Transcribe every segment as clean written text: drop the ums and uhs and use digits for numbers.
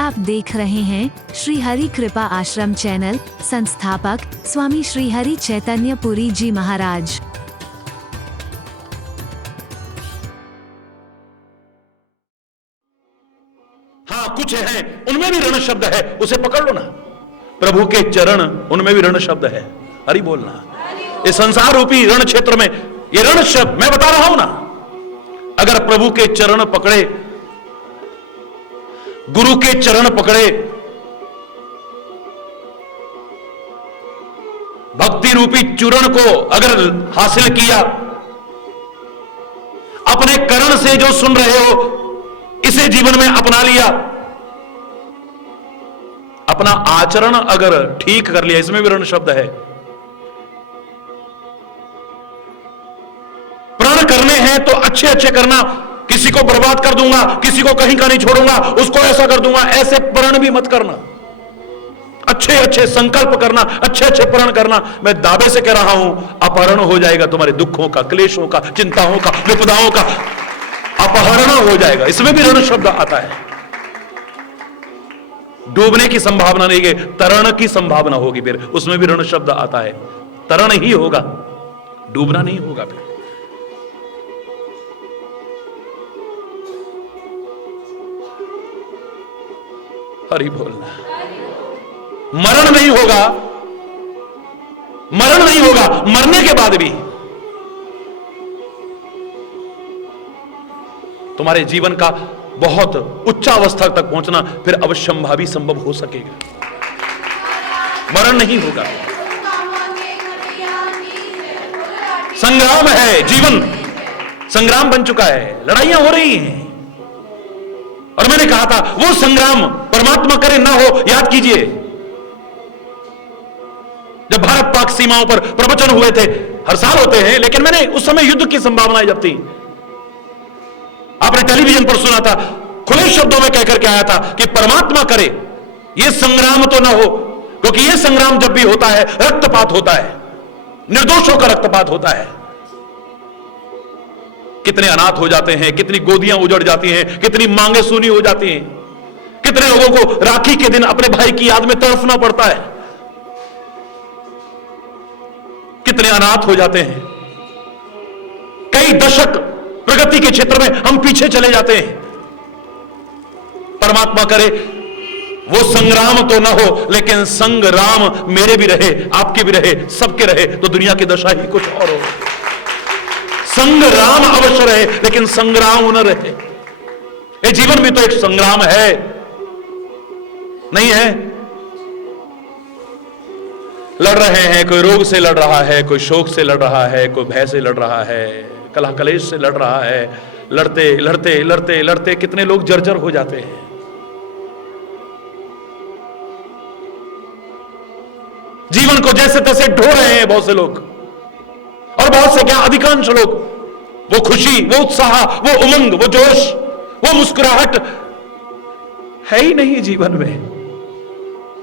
आप देख रहे हैं श्री हरि कृपा आश्रम चैनल। संस्थापक स्वामी श्री हरि चैतन्य पुरी जी महाराज। हाँ, कुछ है उनमें भी ऋण शब्द है, उसे पकड़ लो ना। प्रभु के चरण, उनमें भी ऋण शब्द है। हरि बोलना। इस संसार रूपी ऋण क्षेत्र में ये ऋण शब्द मैं बता रहा हूं ना। अगर प्रभु के चरण पकड़े, गुरु के चरण पकड़े, भक्ति रूपी चूर्ण को अगर हासिल किया, अपने कर्ण से जो सुन रहे हो इसे जीवन में अपना लिया, अपना आचरण अगर ठीक कर लिया, इसमें भी ऋण शब्द है। प्रण करने हैं तो अच्छे अच्छे करना। किसी को बर्बाद कर दूंगा, किसी को कहीं का नहीं छोड़ूंगा, उसको ऐसा कर दूंगा, ऐसे प्रण भी मत करना। अच्छे अच्छे संकल्प करना, अच्छे अच्छे प्रण करना। मैं दावे से कह रहा हूं, अपहरण हो जाएगा तुम्हारे दुखों का, क्लेशों का, चिंताओं का, विपदाओं का अपहरण हो जाएगा। इसमें भी ऋण शब्द आता है। डूबने की संभावना नहीं है, तरण की संभावना होगी, फिर उसमें भी ऋण शब्द आता है। तरण ही होगा, डूबना नहीं होगा। फिर हरि बोलना। मरण नहीं होगा, मरण नहीं होगा, मरने के बाद भी तुम्हारे जीवन का बहुत उच्चावस्था तक पहुंचना फिर अवश्यंभावी संभव हो सकेगा। मरण नहीं होगा। संग्राम है, जीवन संग्राम बन चुका है, लड़ाइयां हो रही हैं। और मैंने कहा था वो संग्राम परमात्मा करे ना हो। याद कीजिए, जब भारत पाक सीमाओं पर प्रवचन हुए थे, हर साल होते हैं, लेकिन मैंने उस समय युद्ध की संभावनाएं जब थी, आपने टेलीविजन पर सुना था, खुले शब्दों में कहकर के आया था कि परमात्मा करे ये संग्राम तो ना हो, क्योंकि ये संग्राम जब भी होता है रक्तपात होता है, निर्दोषों का रक्तपात होता है। कितने अनाथ हो जाते हैं, कितनी गोदियां उजड़ जाती हैं, कितनी मांगे सूनी हो जाती हैं, कितने लोगों को राखी के दिन अपने भाई की याद में तड़फना पड़ता है, कितने अनाथ हो जाते हैं। कई दशक प्रगति के क्षेत्र में हम पीछे चले जाते हैं। परमात्मा करे वो संग्राम तो ना हो, लेकिन संग्राम मेरे भी रहे, आपके भी रहे, सबके रहे, तो दुनिया की दशा ही कुछ और हो। संग्राम अवश्य रहे, लेकिन संग्राम न रहे। ये जीवन भी तो एक संग्राम है, नहीं है? लड़ रहे हैं, कोई रोग से लड़ रहा है, कोई शोक से लड़ रहा है, कोई भय से लड़ रहा है, कलह कलेश से लड़ रहा है। लड़ते लड़ते लड़ते लड़ते कितने लोग जर्जर हो जाते हैं। जीवन को जैसे तैसे ढो रहे हैं बहुत से लोग, और बहुत से क्या, अधिकांश लोग। वो खुशी, वो उत्साह, वो उमंग, वो जोश, वो मुस्कुराहट है ही नहीं जीवन में।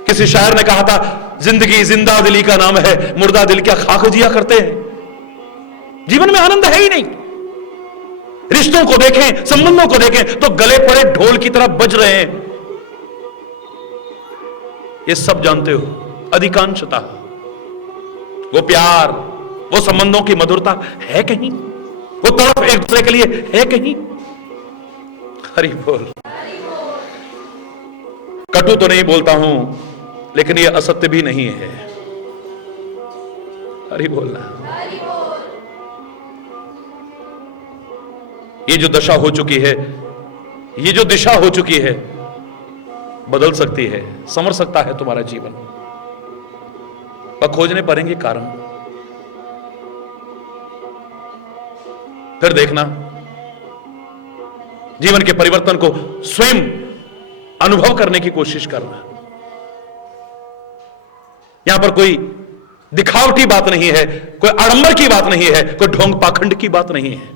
किसी शायर ने कहा था, जिंदगी जिंदा दिली का नाम है, मुर्दा दिल क्या खाक जिया करते हैं। जीवन में आनंद है ही नहीं। रिश्तों को देखें, संबंधों को देखें तो गले पड़े ढोल की तरह बज रहे हैं। ये सब जानते हो, अधिकांशता। वो प्यार, वो संबंधों की मधुरता है कहीं? वो तड़प एक दूसरे के लिए है कहीं? हरि बोल। कटु तो नहीं बोलता हूं, लेकिन ये असत्य भी नहीं है। हरि बोलना। ये जो दशा हो चुकी है, ये जो दिशा हो चुकी है, बदल सकती है, संवर सकता है तुम्हारा जीवन। पर खोजने पड़ेंगे कारण। फिर देखना, जीवन के परिवर्तन को स्वयं अनुभव करने की कोशिश करना। यहां पर कोई दिखावटी बात नहीं है, कोई आडंबर की बात नहीं है, कोई ढोंग पाखंड की बात नहीं है।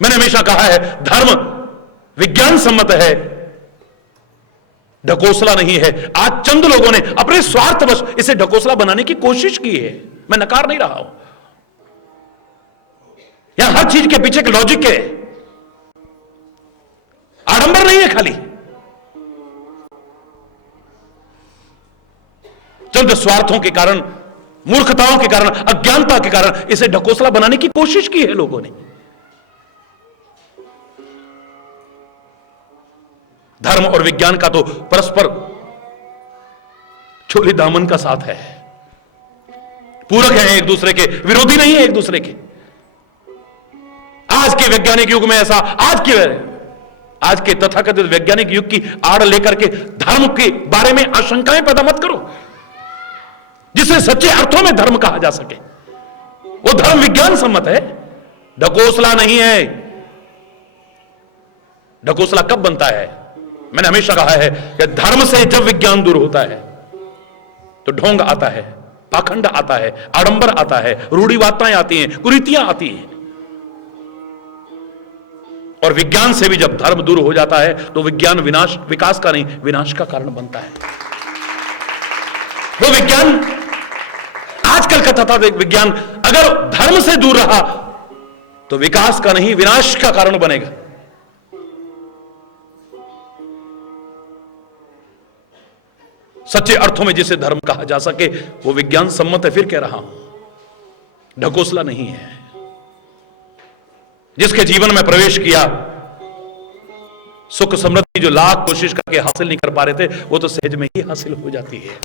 मैंने हमेशा कहा है, धर्म विज्ञान सम्मत है, ढकोसला नहीं है। आज चंद लोगों ने अपने स्वार्थवश इसे ढकोसला बनाने की कोशिश की है, मैं नकार नहीं रहा हूं। यहां हर चीज के पीछे एक लॉजिक है। आडंबर नहीं है खाली, चंद स्वार्थों के कारण, मूर्खताओं के कारण, अज्ञानता के कारण इसे ढकोसला बनाने की कोशिश की है लोगों ने। धर्म और विज्ञान का तो परस्पर चोली दामन का साथ है, पूरक है एक दूसरे के, विरोधी नहीं है एक दूसरे के। आज के वैज्ञानिक युग में ऐसा, आज के तथाकथित वैज्ञानिक युग की आड़ लेकर के धर्म के बारे में आशंकाएं पैदा मत करो। जिसे सच्चे अर्थों में धर्म कहा जा सके वो धर्म विज्ञान सम्मत है, ढकोसला नहीं है। ढकोसला कब बनता है? मैंने हमेशा कहा है कि धर्म से जब विज्ञान दूर होता है तो ढोंग आता है, पाखंड आता है, आडंबर आता है, रूढ़िवादिताएं आती हैं, कुरीतियां आती हैं। और विज्ञान से भी जब धर्म दूर हो जाता है तो विज्ञान विकास का नहीं, विनाश का कारण बनता है। वो विज्ञान, आजकल का तथा विज्ञान अगर धर्म से दूर रहा तो विकास का नहीं, विनाश का कारण बनेगा। सच्चे अर्थों में जिसे धर्म कहा जा सके वो विज्ञान सम्मत है। फिर कह रहा हूं, ढकोसला नहीं है। जिसके जीवन में प्रवेश किया, सुख समृद्धि जो लाख कोशिश करके हासिल नहीं कर पा रहे थे वो तो सहज में ही हासिल हो जाती है।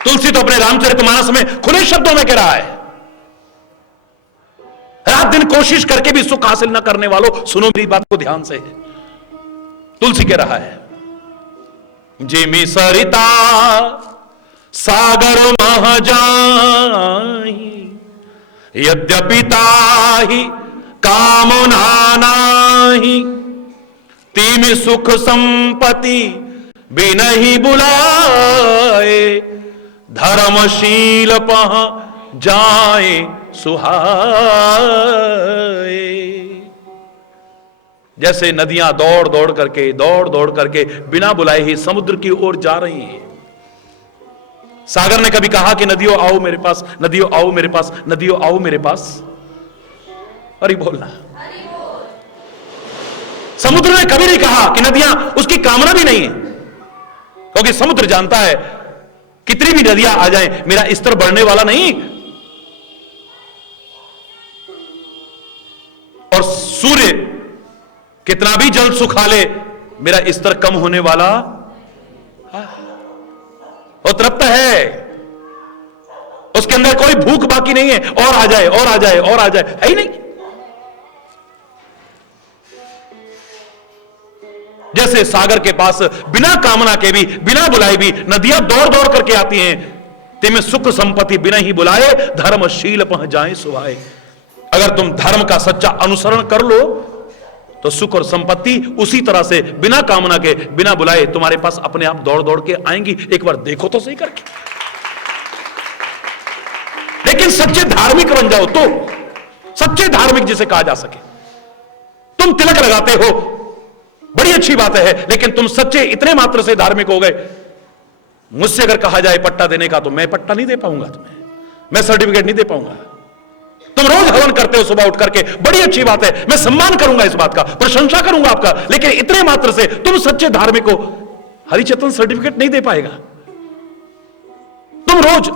तुलसी तो अपने रामचरितमानस में खुले शब्दों में कह रहा है, रात दिन कोशिश करके भी सुख हासिल न करने वालों, सुनो मेरी बात को ध्यान से। तुलसी कह रहा है, जिमि सरिता सागर मह जाहि, यद्यपि ताहि कामना नाहि, तिमि सुख संपत्ति बिनहि बुलाए, धर्मशील पह जाए सुहाए। जैसे नदियां दौड़ दौड़ करके बिना बुलाए ही समुद्र की ओर जा रही हैं। सागर ने कभी कहा कि नदियों आओ मेरे पास, नदियों आओ मेरे पास, नदियों आओ मेरे पास? अरे बोलना। समुद्र ने कभी नहीं कहा कि नदियां, उसकी कामना भी नहीं है, क्योंकि समुद्र जानता है कितनी भी नदियां आ जाएं मेरा स्तर बढ़ने वाला नहीं। और सूर्य कितना भी जल सुखा ले मेरा स्तर कम होने वाला, वो तृप्त है, उसके अंदर कोई भूख बाकी नहीं है, और आ जाए और आ जाए और आ जाए, है ही नहीं। जैसे सागर के पास बिना कामना के भी, बिना बुलाए भी नदियां दौड़ दौड़ करके आती हैं, तिमें सुख संपत्ति बिना ही बुलाए, धर्मशील पह जाए सुहाए। अगर तुम धर्म का सच्चा अनुसरण कर लो तो सुख और संपत्ति उसी तरह से बिना कामना के, बिना बुलाए तुम्हारे पास अपने आप दौड़ दौड़ के आएंगी। एक बार देखो तो सही करके। लेकिन सच्चे धार्मिक बन जाओ तो, सच्चे धार्मिक जिसे कहा जा सके। तुम तिलक लगाते हो, बड़ी अच्छी बात है, लेकिन तुम सच्चे इतने मात्र से धार्मिक हो गए। मुझसे अगर कहा जाए पट्टा देने का तो मैं पट्टा नहीं दे पाऊंगा तुम्हें, मैं सर्टिफिकेट नहीं दे पाऊंगा। तुम रोज हवन करते हो सुबह उठ करके, बड़ी अच्छी बात है, मैं सम्मान करूंगा इस बात का, प्रशंसा करूंगा आपका, लेकिन इतने मात्र से तुम सच्चे धार्मिक हो, हरिचेतन सर्टिफिकेट नहीं दे पाएगा। तुम रोज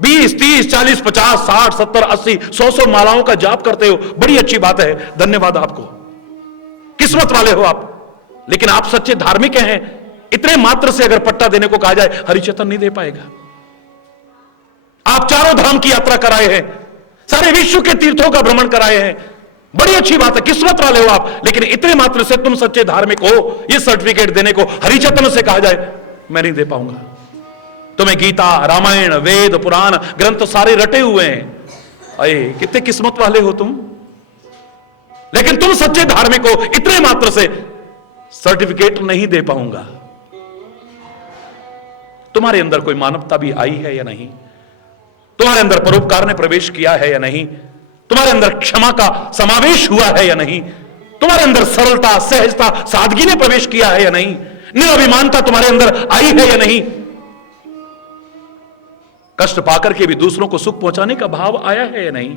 20, 30, 40, 50, 60, 70, 80, 100 मालाओं का जाप करते हो, बड़ी अच्छी बात है, धन्यवाद आपको, किस्मत वाले हो आप। लेकिन आप सच्चे धार्मिक हैं, इतने मात्र से अगर पट्टा देने को कहा जाए हरिचेतन नहीं दे पाएगा। आप चारों धाम की यात्रा कराए हैं, सारे विश्व के तीर्थों का भ्रमण कराए हैं, बड़ी अच्छी बात है, किस्मत वाले हो आप। लेकिन इतने मात्र से तुम सच्चे धार्मिक हो, ये सर्टिफिकेट देने को हरिचेतन से कहा जाए मैं नहीं दे पाऊंगा। तुम्हें गीता, रामायण, वेद, पुराण ग्रंथ सारे रटे हुए हैं, अरे कितने किस्मत वाले हो तुम। लेकिन तुम सच्चे धार्मिक हो, इतने मात्र से सर्टिफिकेट नहीं दे पाऊंगा। तुम्हारे अंदर कोई मानवता भी आई है या नहीं? तुम्हारे अंदर परोपकार ने प्रवेश किया है या नहीं? तुम्हारे अंदर क्षमा का समावेश हुआ है या नहीं? तुम्हारे अंदर सरलता, सहजता, सादगी ने प्रवेश किया है या नहीं? निराभिमानता तुम्हारे अंदर आई है या नहीं? कष्ट पाकर के भी दूसरों को सुख पहुंचाने का भाव आया है या नहीं?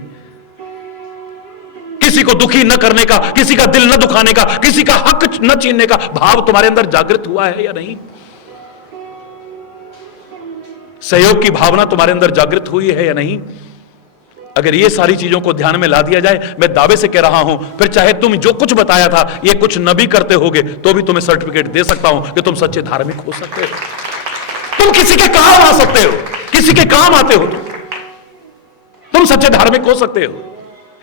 किसी को दुखी न करने का, किसी का दिल न दुखाने का, किसी का हक न छीनने का भाव तुम्हारे अंदर जागृत हुआ है या नहीं? सहयोग की भावना तुम्हारे अंदर जागृत हुई है या नहीं? अगर ये सारी चीजों को ध्यान में ला दिया जाए, मैं दावे से कह रहा हूं, फिर चाहे तुम जो कुछ बताया था ये कुछ न भी करते होगे तो भी तुम्हें सर्टिफिकेट दे सकता हूं कि तुम सच्चे धार्मिक हो सकते हो। तुम किसी के काम आ सकते हो, किसी के काम आते हो, तुम सच्चे धार्मिक हो सकते हो।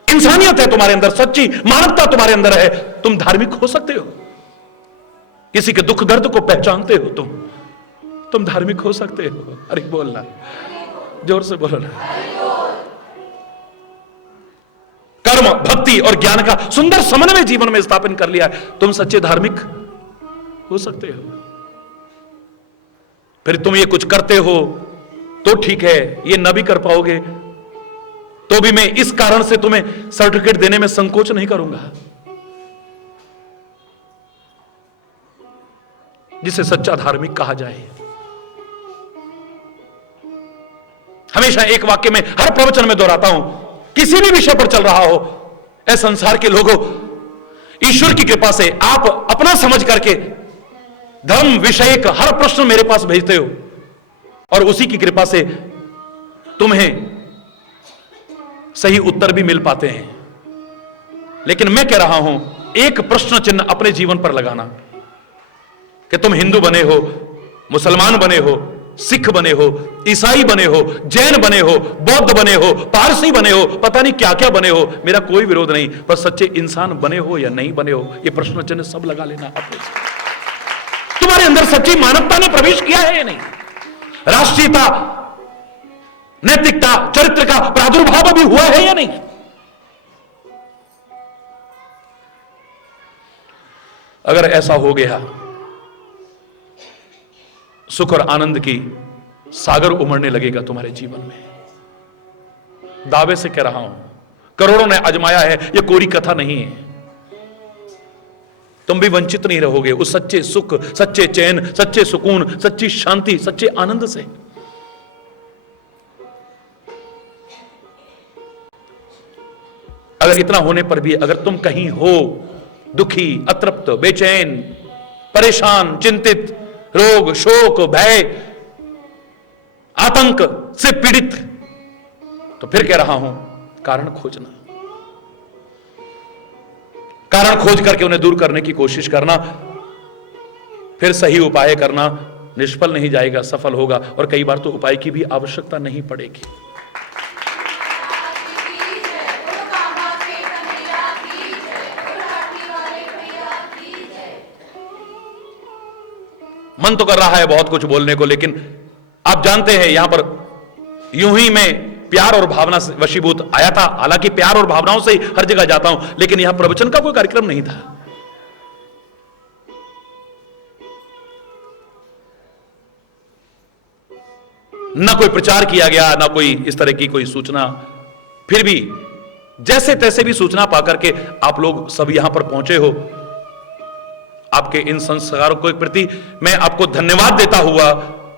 इंसानियत है तुम्हारे अंदर, सच्ची मानवता तुम्हारे अंदर है, तुम धार्मिक हो सकते हो। किसी के दुख दर्द को पहचानते हो, तुम धार्मिक हो सकते हो। अरे बोलना, जोर से बोलो ना। कर्म, भक्ति और ज्ञान का सुंदर समन्वय जीवन में स्थापन कर लिया है, तुम सच्चे धार्मिक हो सकते हो। फिर तुम ये कुछ करते हो तो ठीक है, ये न भी कर पाओगे तो भी मैं इस कारण से तुम्हें सर्टिफिकेट देने में संकोच नहीं करूंगा। जिसे सच्चा धार्मिक कहा जाए। हमेशा एक वाक्य में हर प्रवचन में दोहराता हूं, किसी भी विषय पर चल रहा हो, ऐ संसार के लोगों, ईश्वर की कृपा से आप अपना समझ करके धर्म विषयक हर प्रश्न मेरे पास भेजते हो और उसी की कृपा से तुम्हें सही उत्तर भी मिल पाते हैं। लेकिन मैं कह रहा हूं, एक प्रश्न चिन्ह अपने जीवन पर लगाना कि तुम हिंदू बने हो, मुसलमान बने हो, सिख बने हो, ईसाई बने हो, जैन बने हो, बौद्ध बने हो, पारसी बने हो, पता नहीं क्या क्या बने हो, मेरा कोई विरोध नहीं, पर सच्चे इंसान बने हो या नहीं बने हो, यह प्रश्न चिन्ह सब लगा लेना अपने से। तुम्हारे अंदर सच्ची मानवता ने प्रवेश किया है या नहीं? राष्ट्रीयता, नैतिकता, चरित्र का प्रादुर्भाव भी हुआ है या नहीं? अगर ऐसा हो गया, सुख और आनंद की सागर उमड़ने लगेगा तुम्हारे जीवन में। दावे से कह रहा हूं, करोड़ों ने आजमाया है, यह कोरी कथा नहीं है। तुम भी वंचित नहीं रहोगे उस सच्चे सुख, सच्चे चैन, सच्चे सुकून, सच्ची शांति, सच्चे आनंद से। अगर इतना होने पर भी अगर तुम कहीं हो दुखी, अतृप्त, बेचैन, परेशान, चिंतित, रोग, शोक, भय, आतंक से पीड़ित, तो फिर कह रहा हूं, कारण खोजना, कारण खोज करके उन्हें दूर करने की कोशिश करना, फिर सही उपाय करना। निष्फल नहीं जाएगा, सफल होगा, और कई बार तो उपाय की भी आवश्यकता नहीं पड़ेगी। मन तो कर रहा है बहुत कुछ बोलने को, लेकिन आप जानते हैं यहां पर यूं ही मैं प्यार और भावना से वशीभूत आया था। हालांकि प्यार और भावनाओं से ही हर जगह जाता हूं, लेकिन यहां प्रवचन का कोई कार्यक्रम नहीं था। ना कोई प्रचार किया गया, ना कोई इस तरह की कोई सूचना। फिर भी जैसे तैसे भी सूचना पाकर के आप लोग सब यहां पर पहुंचे हो। आपके इन संस्कारों के प्रति मैं आपको धन्यवाद देता हुआ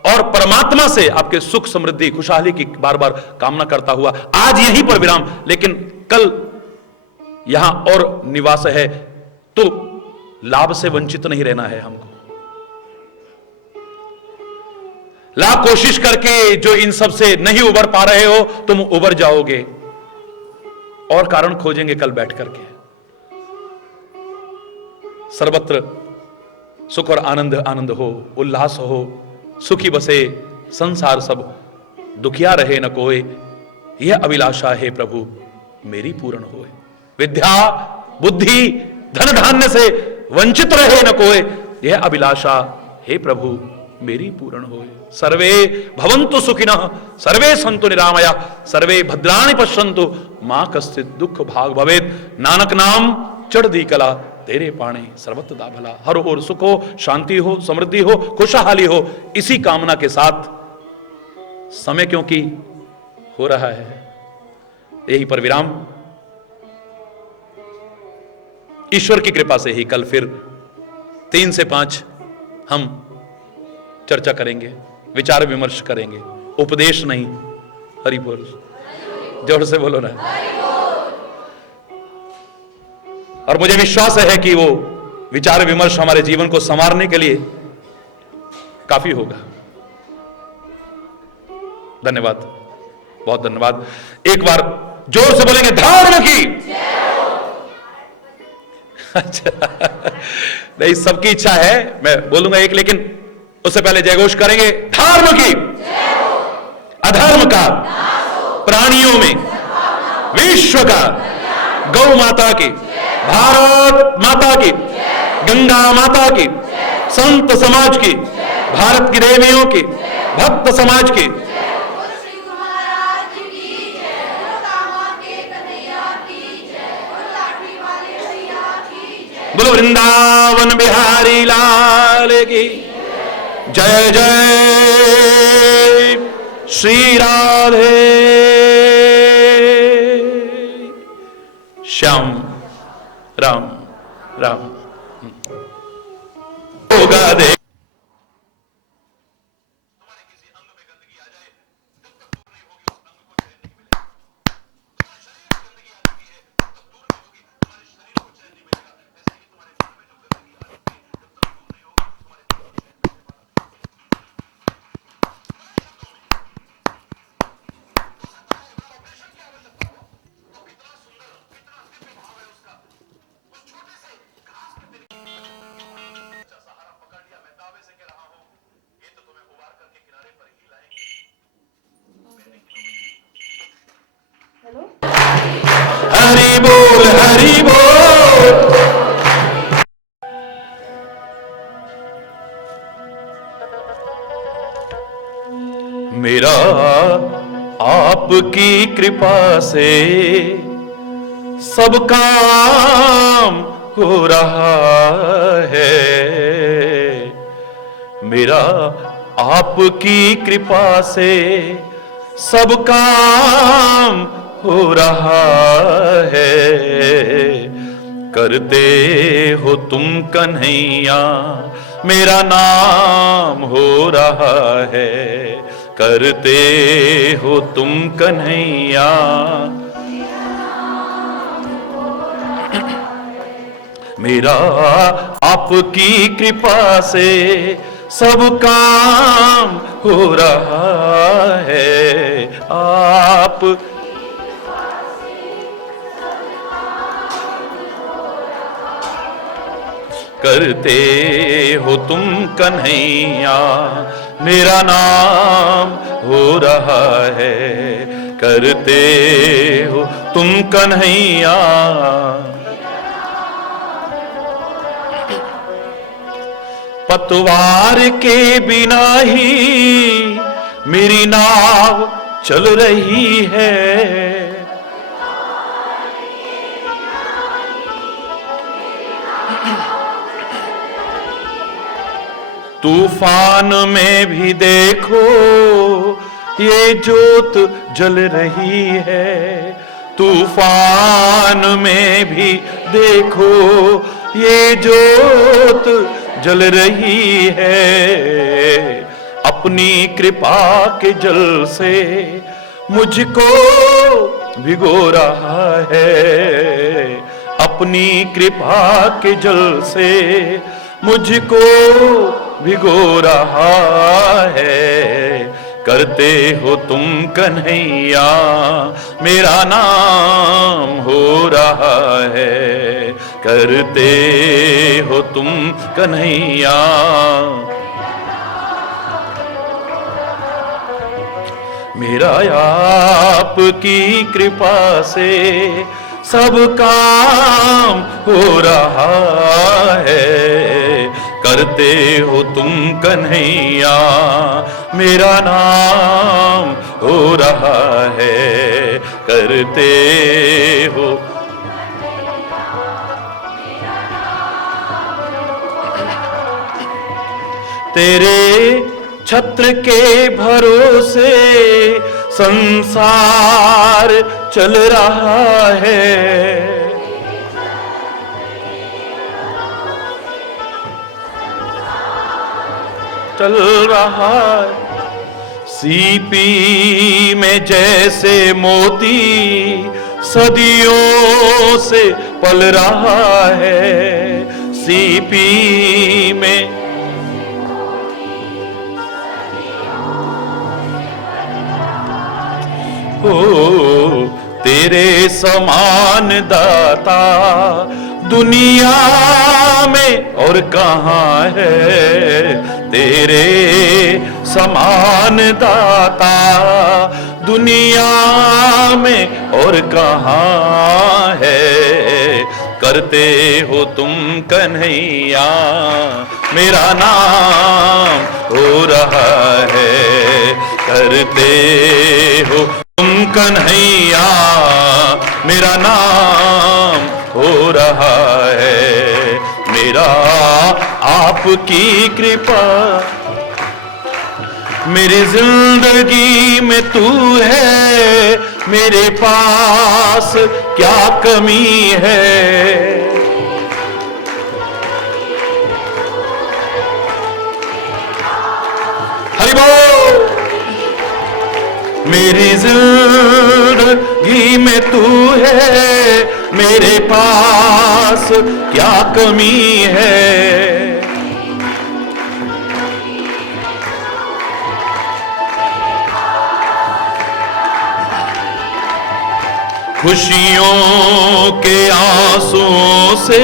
और परमात्मा से आपके सुख, समृद्धि, खुशहाली की बार बार कामना करता हुआ आज यहीं पर विराम। लेकिन कल यहां और निवास है, तो लाभ से वंचित नहीं रहना है हमको। लाख कोशिश करके जो इन सब से नहीं उबर पा रहे हो, तुम उबर जाओगे और कारण खोजेंगे कल बैठ करके। सर्वत्र सुख और आनंद आनंद हो, उल्लास हो, सुखी बसे संसार सब, दुखिया रहे न कोई, यह अभिलाषा है प्रभु मेरी पूर्ण होए। विद्या, बुद्धि, धन धान्य से वंचित रहे न कोई, यह अभिलाषा है प्रभु मेरी पूर्ण होए। सर्वे भवन्तु सुखिनः, सर्वे सन्तु निरामया, सर्वे भद्राणि पश्यन्तु, मां कश्चित् दुख भाग भवेत्। नानक नाम चढ़दी कला, तेरे पाणे सर्वत्र दा भला। हर ओर सुख हो, शांति हो, समृद्धि हो, खुशहाली हो, इसी कामना के साथ समय क्योंकि हो रहा है, यहीं पर विराम। ईश्वर की कृपा से ही कल फिर 3 से 5 हम चर्चा करेंगे, विचार विमर्श करेंगे, उपदेश नहीं। हरि बोल, जोर से बोलो ना। और मुझे विश्वास है कि वो विचार विमर्श हमारे जीवन को संवारने के लिए काफी होगा। धन्यवाद, बहुत धन्यवाद। एक बार जोर से बोलेंगे धर्म की। अच्छा, नहीं, सबकी इच्छा है, मैं बोलूंगा एक, लेकिन उससे पहले जयघोष करेंगे। धर्म की, अधर्म का प्राणियों में, विश्व का, गौ माता की, भारत माता की, गंगा माता की, संत समाज की, भारत की देवियों की, भक्त समाज की, बोलो वृंदावन बिहारी लाल की जय। जय श्री राधे श्याम राम राम होगा दे। हरि बोल, हरि बोल। मेरा आपकी कृपा से सब काम हो रहा है। मेरा आपकी कृपा से सब काम हो रहा है। करते हो तुम कन्हैया, मेरा नाम हो रहा है। करते हो तुम कन्हैया, मेरा आपकी कृपा से सब काम हो रहा है। आप करते हो तुम कन्हैया, मेरा नाम हो रहा है। करते हो तुम कन्हैया, पतवार के बिना ही मेरी नाव चल रही है। तूफान में भी देखो ये जोत जल रही है। तूफान में भी देखो ये जोत जल रही है। अपनी कृपा के जल से मुझको भिगो रहा है। अपनी कृपा के जल से मुझको भिगो रहा है। करते हो तुम कन्हैया, मेरा नाम हो रहा है। करते हो तुम कन्हैया, मेरा आपकी कृपा से सब काम हो रहा है। करते हो तुम कन्हैया, मेरा नाम हो रहा है। करते हो तेरे छत्र के भरोसे संसार चल रहा है। चल रहा सीपी में जैसे मोती सदियों से पल रहा है सीपी में। ओ तेरे समान दाता दुनिया में और कहां है, तेरे समान दाता दुनिया में और कहां है। करते हो तुम कन्हैया मेरा नाम हो रहा है, करते हो तुम कन्हैया मेरा नाम हो रहा है। मेरा आपकी कृपा मेरी जिंदगी में तू है, मेरे पास क्या कमी है। हरि बोल। मेरी जिंदगी में तू है, मेरे पास क्या कमी है। खुशियों के आंसुओं से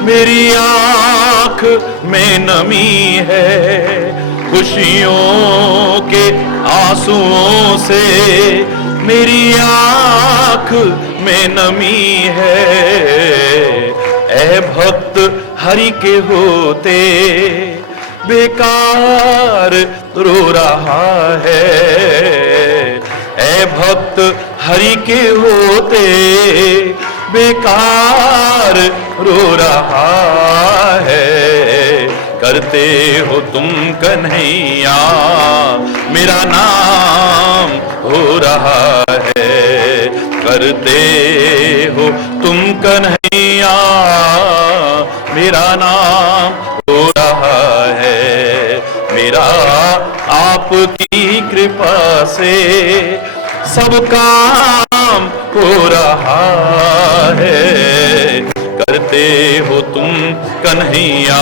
मेरी आंख में नमी है, खुशियों के आंसुओं से मेरी आंख में नमी है। ऐ भक्त हरि के होते बेकार रो रहा है, ऐ भक्त हरि के होते बेकार रो रहा है। करते हो तुम कन्हैया मेरा नाम हो रहा है, करते हो तुम कन्हैया मेरा नाम हो रहा है। मेरा आपकी कृपा से सब काम हो रहा है, करते हो तुम कन्हैया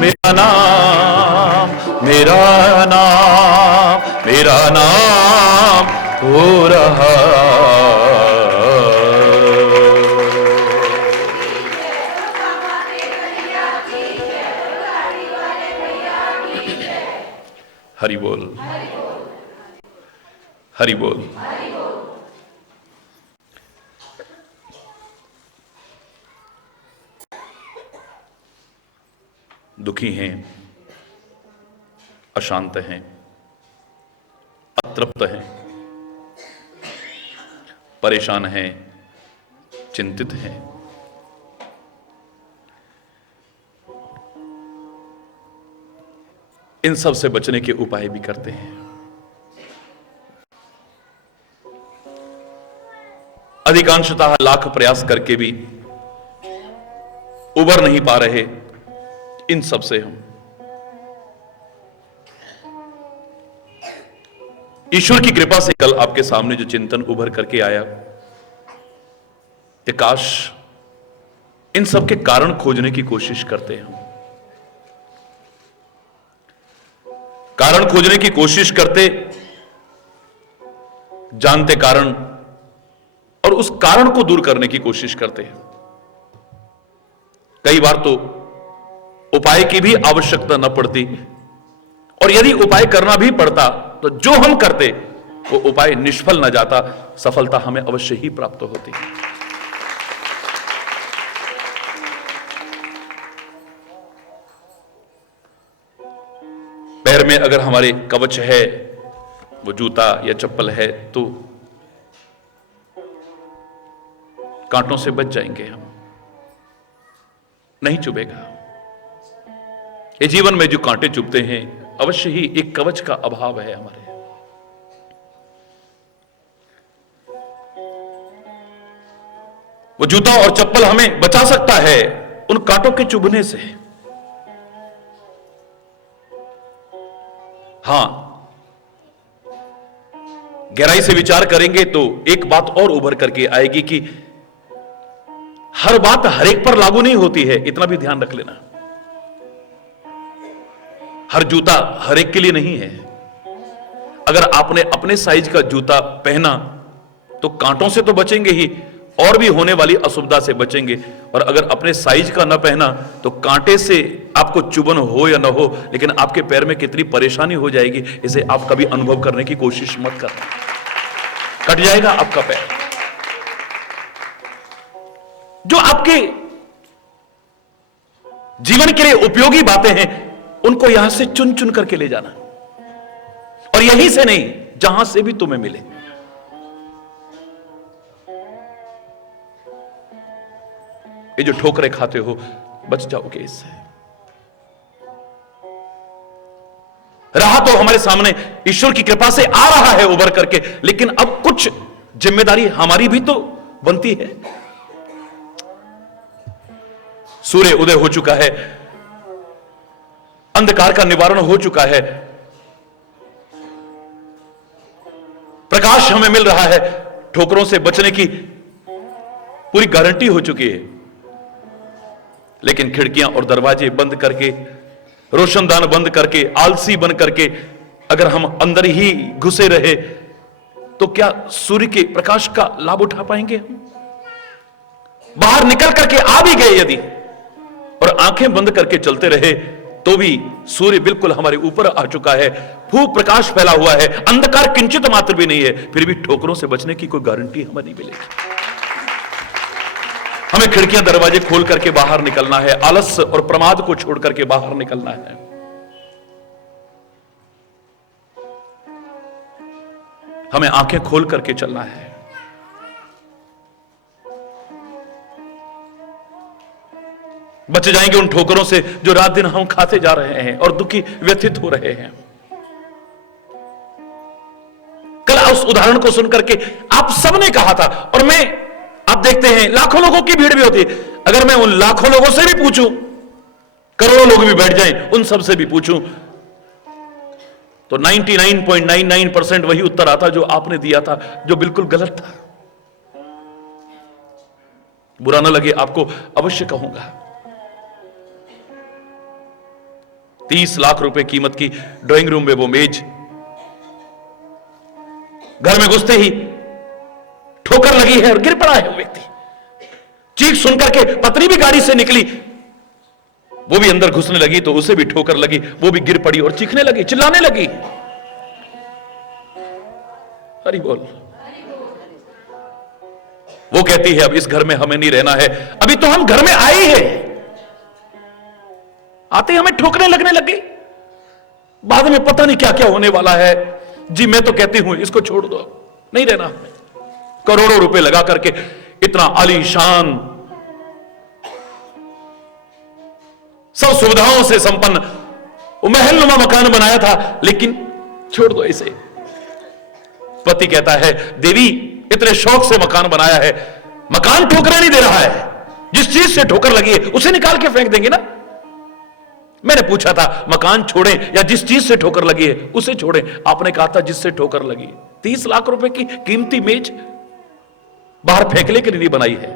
मेरा नाम, मेरा नाम, मेरा नाम हो रहा। हरि बोल, हरि बोल। दुखी हैं, अशांत हैं, अतृप्त हैं, परेशान हैं, चिंतित हैं, इन सब से बचने के उपाय भी करते हैं। अधिकांशतः लाख प्रयास करके भी उबर नहीं पा रहे इन सब से हम। ईश्वर की कृपा से कल आपके सामने जो चिंतन उभर करके आया कि काश इन सब के कारण खोजने की कोशिश करते हैं हम, कारण खोजने की कोशिश करते, जानते कारण और उस कारण को दूर करने की कोशिश करते हैं। कई बार तो उपाय की भी आवश्यकता न पड़ती, और यदि उपाय करना भी पड़ता तो जो हम करते वो उपाय निष्फल न जाता, सफलता हमें अवश्य ही प्राप्त होती। पैर में अगर हमारे कवच है, वो जूता या चप्पल है, तो कांटों से बच जाएंगे हम, नहीं चुभेगा। ये जीवन में जो कांटे चुभते हैं अवश्य ही एक कवच का अभाव है हमारे। वो जूता और चप्पल हमें बचा सकता है उन कांटों के चुभने से। हां, गहराई से विचार करेंगे तो एक बात और उभर करके आएगी कि हर बात हर एक पर लागू नहीं होती है, इतना भी ध्यान रख लेना। हर जूता हर एक के लिए नहीं है। अगर आपने अपने साइज का जूता पहना तो कांटों से तो बचेंगे ही, और भी होने वाली असुविधा से बचेंगे। और अगर अपने साइज का न पहना तो कांटे से आपको चुभन हो या ना हो, लेकिन आपके पैर में कितनी परेशानी हो जाएगी, इसे आप कभी अनुभव करने की कोशिश मत करना। कट जाएगा आपका पैर। जो आपके जीवन के लिए उपयोगी बातें हैं उनको यहां से चुन चुन करके ले जाना, और यहीं से नहीं, जहां से भी तुम्हें मिले। ये जो ठोकरें खाते हो बच जाओगे इससे। रहा तो हमारे सामने ईश्वर की कृपा से आ रहा है उभर करके, लेकिन अब कुछ जिम्मेदारी हमारी भी तो बनती है। सूर्य उदय हो चुका है, अंधकार का निवारण हो चुका है, प्रकाश हमें मिल रहा है, ठोकरों से बचने की पूरी गारंटी हो चुकी है। लेकिन खिड़कियां और दरवाजे बंद करके, रोशनदान बंद करके, आलसी बन करके अगर हम अंदर ही घुसे रहे तो क्या सूर्य के प्रकाश का लाभ उठा पाएंगे हम? बाहर निकल करके आ भी गए यदि और आंखें बंद करके चलते रहे तो भी सूर्य बिल्कुल हमारे ऊपर आ चुका है, खूब प्रकाश फैला हुआ है, अंधकार किंचित मात्र भी नहीं है, फिर भी ठोकरों से बचने की कोई गारंटी हमें नहीं मिलेगी। हमें खिड़कियां दरवाजे खोल करके बाहर निकलना है, आलस्य और प्रमाद को छोड़ करके बाहर निकलना है। हमें आंखें खोल करके चलना है। बच जाएंगे उन ठोकरों से जो रात दिन हम खाते जा रहे हैं और दुखी व्यथित हो रहे हैं। कल उस उदाहरण को सुनकर के आप सबने कहा था, और मैं आप देखते हैं लाखों लोगों की भीड़ भी होती है। अगर मैं उन लाखों लोगों से भी पूछूं, करोड़ों लोग भी बैठ जाएं, उन सब से भी पूछूं तो 99.99% वही उत्तर आता जो आपने दिया था, जो बिल्कुल गलत था। बुरा ना लगे आपको अवश्य कहूंगा। 30 लाख रुपए कीमत की ड्राइंग रूम में वो मेज, घर में घुसते ही ठोकर लगी है और गिर पड़ा है वो व्यक्ति। चीख सुनकर के पत्नी भी गाड़ी से निकली, वो भी अंदर घुसने लगी तो उसे भी ठोकर लगी, वो भी गिर पड़ी और चीखने लगी, चिल्लाने लगी। हरि बोल। वो कहती है अब इस घर में हमें नहीं रहना है। अभी तो हम घर में आए हैं, आते ही हमें ठोकने लगने लगी। बाद में पता नहीं क्या क्या होने वाला है। जी मैं तो कहती हूं इसको छोड़ दो, नहीं रहना हमें। करोड़ों रुपए लगा करके इतना आलीशान, सब सुविधाओं से संपन्न वो महलनुमा मकान बनाया था, लेकिन छोड़ दो इसे। पति कहता है देवी इतने शौक से मकान बनाया है, मकान ठोकरे नहीं दे रहा है, जिस चीज से ठोकर लगी है उसे निकाल के फेंक देंगे ना। मैंने पूछा था मकान छोड़ें या जिस चीज से ठोकर लगी है उसे छोड़ें, आपने कहा था जिससे ठोकर लगी। 30 लाख रुपए की कीमती मेज बाहर फेंकने के लिए नहीं बनाई है।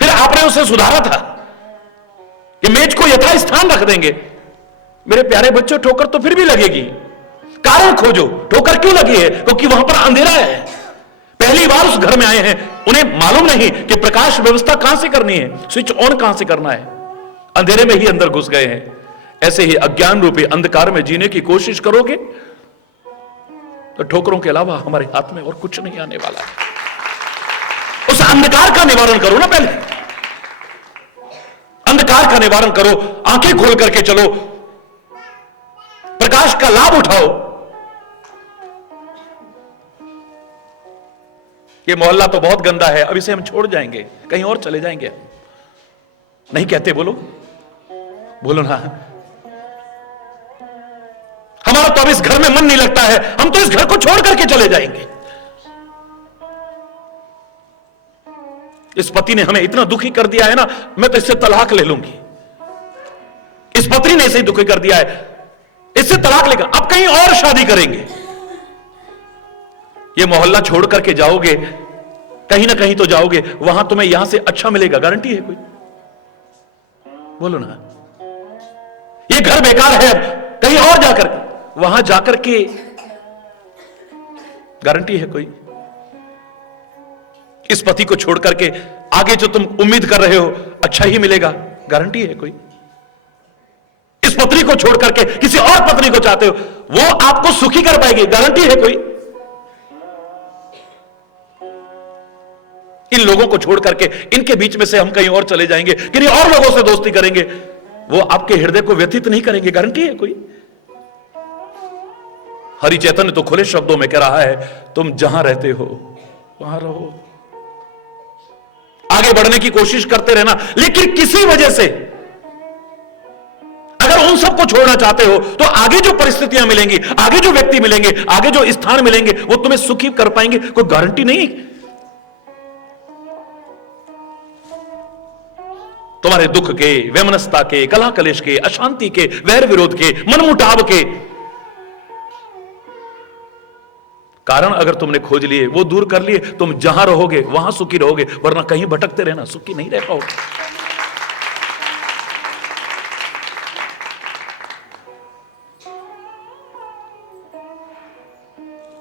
फिर आपने उसे सुधारा था कि मेज को यथास्थान रख देंगे। मेरे प्यारे बच्चों, ठोकर तो फिर भी लगेगी, कारण खोजो। ठोकर क्यों लगी है? क्योंकि वहां पर अंधेरा है। पहली बार उस घर में आए हैं, उन्हें मालूम नहीं कि प्रकाश व्यवस्था कहां से करनी है, स्विच ऑन कहां से करना है। अंधेरे में ही अंदर घुस गए हैं। ऐसे ही अज्ञान रूपी अंधकार में जीने की कोशिश करोगे तो ठोकरों के अलावा हमारे हाथ में और कुछ नहीं आने वाला है। उस अंधकार का निवारण करो ना, पहले अंधकार का निवारण करो, आंखें खोल करके चलो, प्रकाश का लाभ उठाओ। ये मोहल्ला तो बहुत गंदा है, अब इसे हम छोड़ जाएंगे, कहीं और चले जाएंगे। नहीं कहते? बोलो बोलो ना। हमारा तो अब इस घर में मन नहीं लगता है, हम तो इस घर को छोड़ करके चले जाएंगे। इस पति ने हमें इतना दुखी कर दिया है ना, मैं तो इससे तलाक ले लूंगी। इस पत्नी ने इसे दुखी कर दिया है, इससे तलाक लेकर अब कहीं और शादी करेंगे। ये मोहल्ला छोड़ करके जाओगे, कहीं ना कहीं तो जाओगे, वहां तुम्हें यहां से अच्छा मिलेगा, गारंटी है कोई? बोलो ना। ये घर बेकार है, कहीं और जाकर वहां जाकर के गारंटी है कोई? इस पति को छोड़ करके आगे जो तुम उम्मीद कर रहे हो अच्छा ही मिलेगा, गारंटी है कोई? इस पत्नी को छोड़ करके किसी और पत्नी को चाहते हो, वो आपको सुखी कर पाएगी, गारंटी है कोई? इन लोगों को छोड़ करके इनके बीच में से हम कहीं और चले जाएंगे, किन्हीं और लोगों से दोस्ती करेंगे, वो आपके हृदय को व्यथित नहीं करेंगे, गारंटी है कोई? हरि चैतन्य तो खुले शब्दों में कह रहा है, तुम जहां रहते हो वहां रहो, आगे बढ़ने की कोशिश करते रहना, लेकिन किसी वजह से अगर उन सबको छोड़ना चाहते हो तो आगे जो परिस्थितियां मिलेंगी, आगे जो व्यक्ति मिलेंगे, आगे जो स्थान मिलेंगे, वो तुम्हें सुखी कर पाएंगे, कोई गारंटी नहीं। तुम्हारे दुख के, वैमनस्यता के, कलह कलेश के, अशांति के, वैर विरोध के, मनमुटाव के कारण अगर तुमने खोज लिए, वो दूर कर लिए, तुम जहां रहोगे वहां सुखी रहोगे, वरना कहीं भटकते रहना, सुखी नहीं रह पाओगे।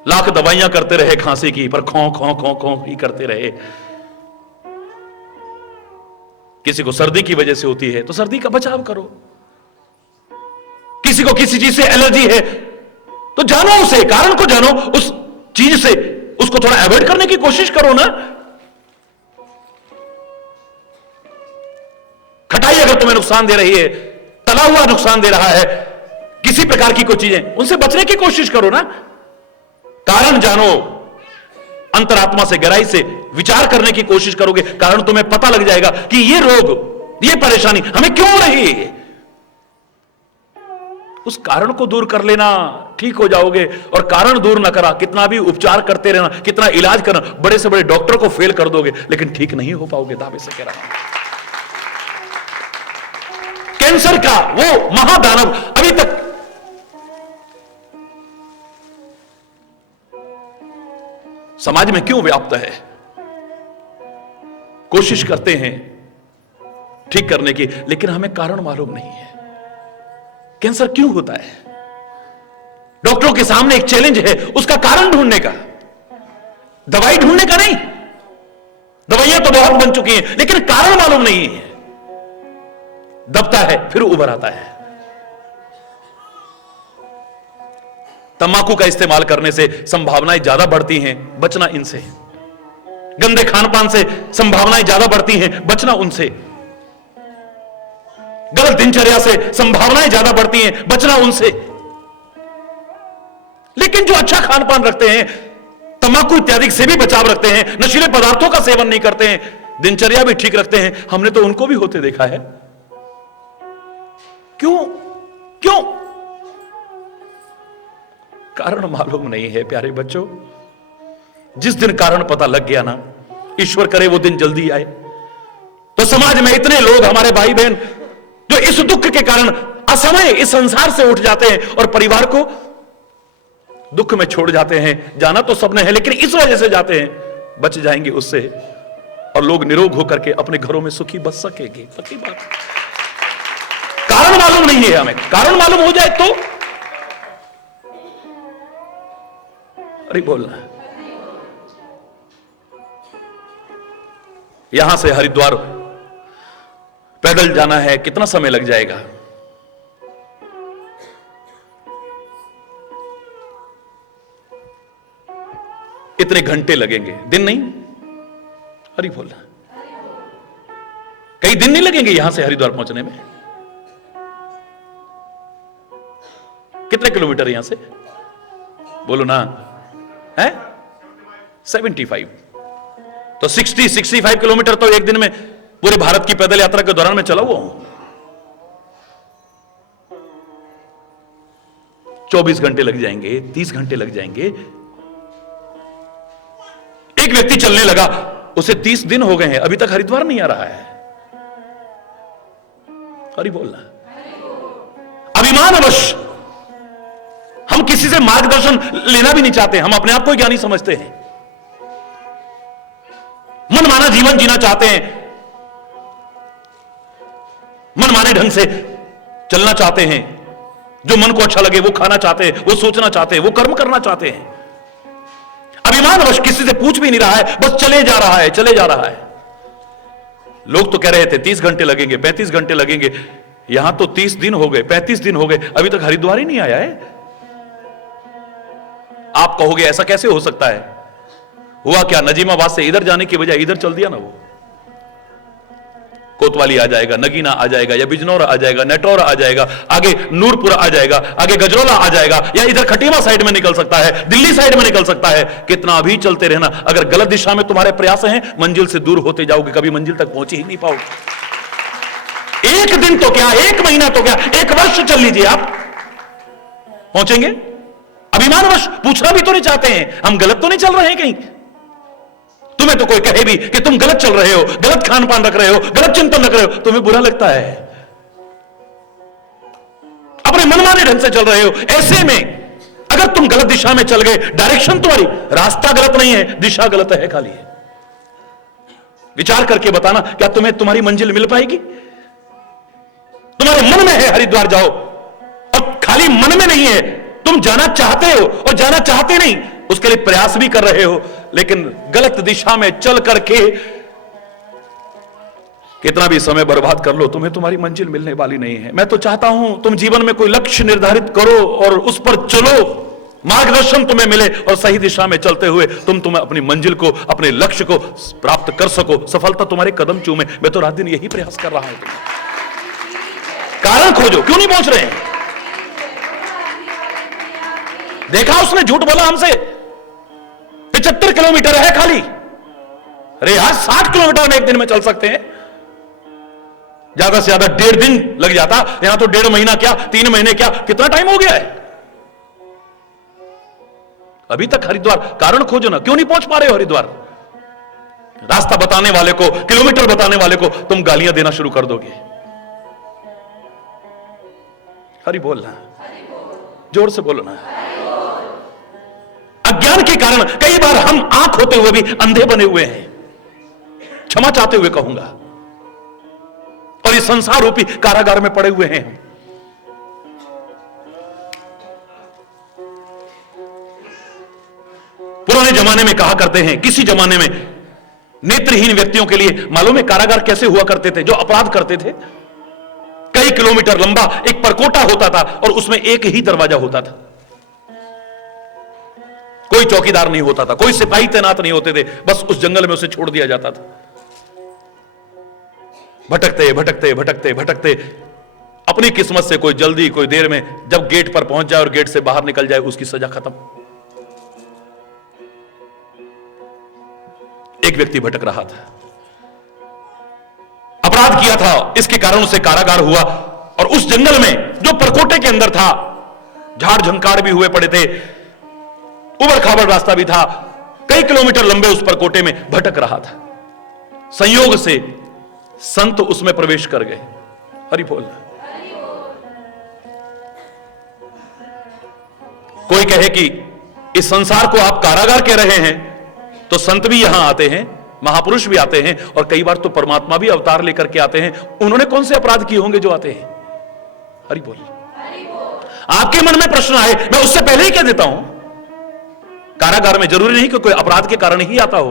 लाख दवाइयां करते रहे खांसी की, पर खौ खौ खौ खौ ही करते रहे। किसी को सर्दी की वजह से होती है तो सर्दी का बचाव करो, किसी को किसी चीज से एलर्जी है तो जानो उसे, कारण को जानो, उस चीज से उसको थोड़ा अवॉइड करने की कोशिश करो ना। खटाई अगर तुम्हें नुकसान दे रही है, तला हुआ नुकसान दे रहा है, किसी प्रकार की कोई चीजें, उनसे बचने की कोशिश करो ना। कारण जानो, अंतरात्मा से, गहराई से विचार करने की कोशिश करोगे, कारण तुम्हें पता लग जाएगा कि ये रोग, ये परेशानी हमें क्यों रही है। उस कारण को दूर कर लेना, ठीक हो जाओगे। और कारण दूर ना करा, कितना भी उपचार करते रहना, कितना इलाज करना, बड़े से बड़े डॉक्टर को फेल कर दोगे, लेकिन ठीक नहीं हो पाओगे, दावे से कह रहा हूं। कैंसर का वो महादानव अभी तक समाज में क्यों व्याप्त है? कोशिश करते हैं ठीक करने की, लेकिन हमें कारण मालूम नहीं है। कैंसर क्यों होता है? डॉक्टरों के सामने एक चैलेंज है उसका कारण ढूंढने का, दवाई ढूंढने का नहीं। दवाइयां तो बहुत बन चुकी हैं, लेकिन कारण मालूम नहीं है। दबता है फिर उभर आता है। तंबाकू का इस्तेमाल करने से संभावनाएं ज्यादा बढ़ती हैं, बचना इनसे। गंदे खान पान से संभावनाएं ज्यादा बढ़ती हैं, बचना उनसे। गलत दिनचर्या से संभावनाएं ज्यादा बढ़ती हैं, बचना उनसे। लेकिन जो अच्छा खान पान रखते हैं, तंबाकू इत्यादि से भी बचाव रखते हैं, नशीले पदार्थों का सेवन नहीं करते हैं, दिनचर्या भी ठीक रखते हैं, हमने तो उनको भी होते देखा है। क्यों क्यों? कारण मालूम नहीं है प्यारे बच्चों। जिस दिन कारण पता लग गया ना, ईश्वर करे वो दिन जल्दी आए, तो समाज में इतने लोग, हमारे भाई बहन, जो इस दुख के कारण असमय इस संसार से उठ जाते हैं और परिवार को दुख में छोड़ जाते हैं। जाना तो सबने है, लेकिन इस वजह से जाते हैं, बच जाएंगे उससे, और लोग निरोग होकर के अपने घरों में सुखी बच सकेंगे। पक्की बात। कारण मालूम नहीं है हमें, कारण मालूम हो जाए तो अरे बोलना। यहां से हरिद्वार पैदल जाना है, कितना समय लग जाएगा? इतने घंटे लगेंगे, दिन नहीं? अरे बोलना। कई दिन नहीं लगेंगे यहां से हरिद्वार पहुंचने में? कितने किलोमीटर यहां से? बोलो ना। है 75। तो 65 किलोमीटर तो एक दिन में पूरे भारत की पैदल यात्रा के दौरान में चला हुआ हूं। 24 घंटे लग जाएंगे, 30 घंटे लग जाएंगे। एक व्यक्ति चलने लगा, उसे 30 दिन हो गए हैं, अभी तक हरिद्वार नहीं आ रहा है। हरि बोलना। अभिमानवश हम किसी से मार्गदर्शन लेना भी नहीं चाहते, हम अपने आप को ज्ञानी समझते हैं, मनमाना जीवन जीना चाहते हैं, मनमाने ढंग से चलना चाहते हैं, जो मन को अच्छा लगे वो खाना चाहते हैं, वो सोचना चाहते हैं, वो कर्म करना चाहते हैं। अभिमानवश किसी से पूछ भी नहीं रहा है, बस चले जा रहा है, चले जा रहा है। लोग तो कह रहे थे 30 घंटे लगेंगे, 35 घंटे लगेंगे, यहां तो 30 दिन हो गए, 35 दिन हो गए, अभी तक हरिद्वार ही नहीं आया है। आप कहोगे ऐसा कैसे हो सकता है? हुआ क्या, नजीमाबाद से इधर जाने की बजाय इधर चल दिया ना, वो कोतवाली आ जाएगा, नगीना आ जाएगा, या बिजनौर आ जाएगा, नेटौर आ जाएगा, आगे नूरपुर आ जाएगा, आगे गजरौला आ जाएगा, या इधर खटीमा साइड में निकल सकता है, दिल्ली साइड में निकल सकता है। कितना भी चलते रहना, अगर गलत दिशा में तुम्हारे प्रयास हैं, मंजिल से दूर होते जाओगे, कभी मंजिल तक पहुंच ही नहीं पाओगे। एक दिन तो क्या, एक महीना तो क्या, एक वर्ष चल लीजिए, आप पहुंचेंगे। अभिमानवश पूछना भी तो नहीं चाहते हैं, हम गलत तो नहीं चल रहे हैं कहीं। तुम्हें तो कोई कहे भी कि तुम गलत चल रहे हो, गलत खान पान रख रहे हो, गलत चिंतन रख रहे हो, तुम्हें बुरा लगता है, अपने मनमाने ढंग से चल रहे हो। ऐसे में अगर तुम गलत दिशा में चल गए, डायरेक्शन तुम्हारी, रास्ता गलत नहीं है, दिशा गलत है खाली। विचार करके बताना, क्या तुम्हें तुम्हारी मंजिल मिल पाएगी? तुम्हारे मन में है हरिद्वार जाओ, और खाली मन में नहीं है, तुम जाना चाहते हो और जाना चाहते नहीं, उसके लिए प्रयास भी कर रहे हो, लेकिन गलत दिशा में चल करके कितना भी समय बर्बाद कर लो, तुम्हें तुम्हारी मंजिल मिलने वाली नहीं है। मैं तो चाहता हूं तुम जीवन में कोई लक्ष्य निर्धारित करो और उस पर चलो, मार्गदर्शन तुम्हें मिले और सही दिशा में चलते हुए तुम अपनी मंजिल को, अपने लक्ष्य को प्राप्त कर सको, सफलता तुम्हारे कदम चूमे। मैं तो रात दिन यही प्रयास कर रहा हूं। कारण खोजो, क्यों नहीं पहुंच रहे हैं? देखा उसने झूठ बोला हमसे, 75 किलोमीटर है खाली। अरे यार 60 किलोमीटर में एक दिन में चल सकते हैं, ज्यादा से ज्यादा 1.5 दिन लग जाता, यहां तो 1.5 महीना क्या, 3 महीने क्या, कितना टाइम हो गया है अभी तक। हरिद्वार कारण खोजो ना, क्यों नहीं पहुंच पा रहे हो हरिद्वार? रास्ता बताने वाले को, किलोमीटर बताने वाले को तुम गालियां देना शुरू कर दोगे। हरि बोलना, जोर से बोलो ना। अज्ञान के कारण कई बार हम आंख होते हुए भी अंधे बने हुए हैं, क्षमा चाहते हुए कहूंगा, और इस संसार रूपी कारागार में पड़े हुए हैं। पुराने जमाने में कहा करते हैं, किसी जमाने में नेत्रहीन व्यक्तियों के लिए मालूम है कारागार कैसे हुआ करते थे? जो अपराध करते थे, कई किलोमीटर लंबा एक परकोटा होता था और उसमें एक ही दरवाजा होता था, कोई चौकीदार नहीं होता था, कोई सिपाही तैनात नहीं होते थे, बस उस जंगल में उसे छोड़ दिया जाता था। भटकते भटकते भटकते भटकते अपनी किस्मत से कोई जल्दी कोई देर में जब गेट पर पहुंच जाए और गेट से बाहर निकल जाए, उसकी सजा खत्म। एक व्यक्ति भटक रहा था, अपराध किया था, इसके कारण उसे कारागार हुआ, और उस जंगल में जो परकोटे के अंदर था, झाड़ झंकार भी हुए पड़े थे, उबड़ खाबड़ रास्ता भी था, कई किलोमीटर लंबे उस परकोटे में भटक रहा था। संयोग से संत उसमें प्रवेश कर गए। हरि बोल। कोई कहे कि इस संसार को आप कारागार कह रहे हैं, तो संत भी यहां आते हैं, महापुरुष भी आते हैं, और कई बार तो परमात्मा भी अवतार लेकर के आते हैं। उन्होंने कौन से अपराध किए होंगे जो आते हैं? हरि बोल। आपके मन में प्रश्न आए, मैं उससे पहले ही कह देता हूं, कारागार में जरूरी नहीं कि कोई अपराध के कारण ही आता हो,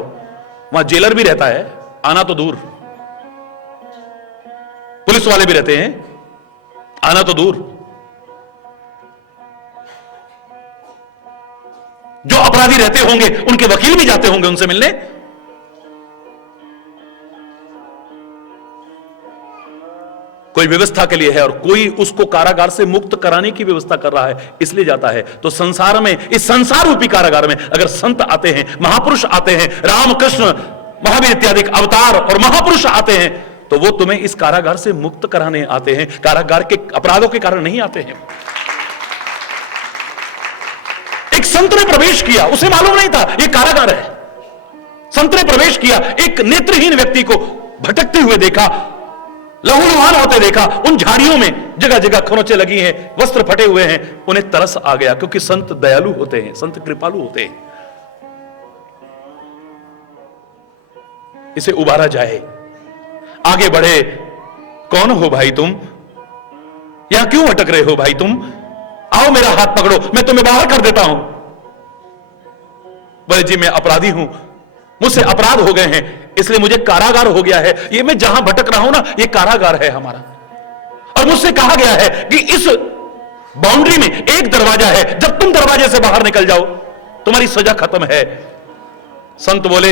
वहां जेलर भी रहता है, आना तो दूर, पुलिस वाले भी रहते हैं, आना तो दूर, जो अपराधी रहते होंगे उनके वकील भी जाते होंगे उनसे मिलने। कोई व्यवस्था के लिए है और कोई उसको कारागार से मुक्त कराने की व्यवस्था कर रहा है, इसलिए जाता है। तो संसार में, इस संसार रूपी कारागार में अगर संत आते हैं, महापुरुष आते हैं, रामकृष्ण महावीर इत्यादि अवतार और महापुरुष आते हैं, तो वो तुम्हें इस कारागार से मुक्त कराने आते हैं, कारागार के अपराधों के कारण नहीं आते हैं। एक संत ने प्रवेश किया, उसे मालूम नहीं था ये कारागार है। संत ने प्रवेश किया, एक नेत्रहीन व्यक्ति को भटकते हुए देखा, लहूलुहान होते देखा, उन झाड़ियों में जगह जगह खरोंचे लगी हैं, वस्त्र फटे हुए हैं। उन्हें तरस आ गया, क्योंकि संत दयालु होते हैं, संत कृपालु होते हैं। इसे उबारा जाए, आगे बढ़े। कौन हो भाई तुम, यहां क्यों अटक रहे हो भाई तुम? आओ मेरा हाथ पकड़ो, मैं तुम्हें बाहर कर देता हूं। बोले जी मैं अपराधी हूं, मुझसे अपराध हो गए हैं, इसलिए मुझे कारागार हो गया है। ये मैं जहां भटक रहा हूं ना, ये कारागार है हमारा। और मुझसे कहा गया है कि इस बाउंड्री में एक दरवाजा है, जब तुम दरवाजे से बाहर निकल जाओ तुम्हारी सजा खत्म है। संत बोले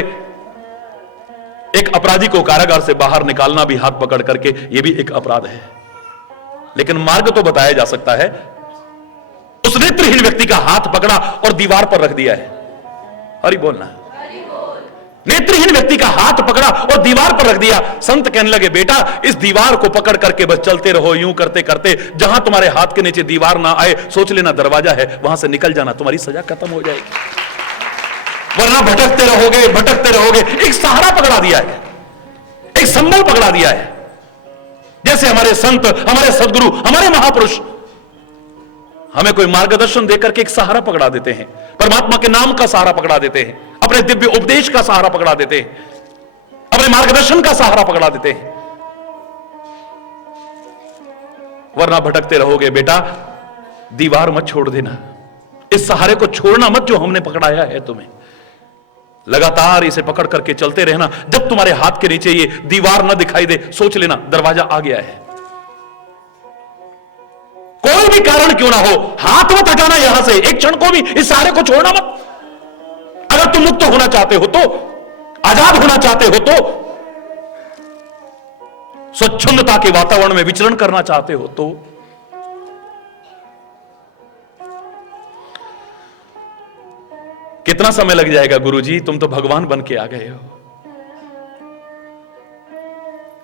एक अपराधी को कारागार से बाहर निकालना भी हाथ पकड़ करके, यह भी एक अपराध है, लेकिन मार्ग तो बताया जा सकता है। उस नेत्रहीन व्यक्ति का हाथ पकड़ा और दीवार पर रख दिया है। हरि बोलना। नेत्रहीन व्यक्ति का हाथ पकड़ा और दीवार पर रख दिया। संत कहने लगे बेटा इस दीवार को पकड़ करके बस चलते रहो, यूं करते करते जहां तुम्हारे हाथ के नीचे दीवार ना आए, सोच लेना दरवाजा है, वहां से निकल जाना, तुम्हारी सजा खत्म हो जाएगी। वरना भटकते रहोगे भटकते रहोगे। एक सहारा पकड़ा दिया है, एक संबल पकड़ा दिया है। जैसे हमारे संत, हमारे सदगुरु, हमारे महापुरुष हमें कोई मार्गदर्शन देकर के एक सहारा पकड़ा देते हैं, परमात्मा के नाम का सहारा पकड़ा देते हैं, अपने दिव्य उपदेश का सहारा पकड़ा देते हैं, अपने मार्गदर्शन का सहारा पकड़ा देते हैं। वरना भटकते रहोगे बेटा। दीवार मत छोड़ देना, इस सहारे को छोड़ना मत जो हमने पकड़ाया है तुम्हें। लगातार इसे पकड़ करके चलते रहना। जब तुम्हारे हाथ के नीचे ये दीवार न दिखाई दे, सोच लेना दरवाजा आ गया है। कोई भी कारण क्यों ना हो, हाथ मत हटाना यहां से, एक क्षण को भी इस सहारे को छोड़ना मत। अगर तुम मुक्त होना चाहते हो तो, आजाद होना चाहते हो तो, स्वच्छंदता के वातावरण में विचरण करना चाहते हो तो, कितना समय लग जाएगा गुरुजी, तुम तो भगवान बन के आ गए हो।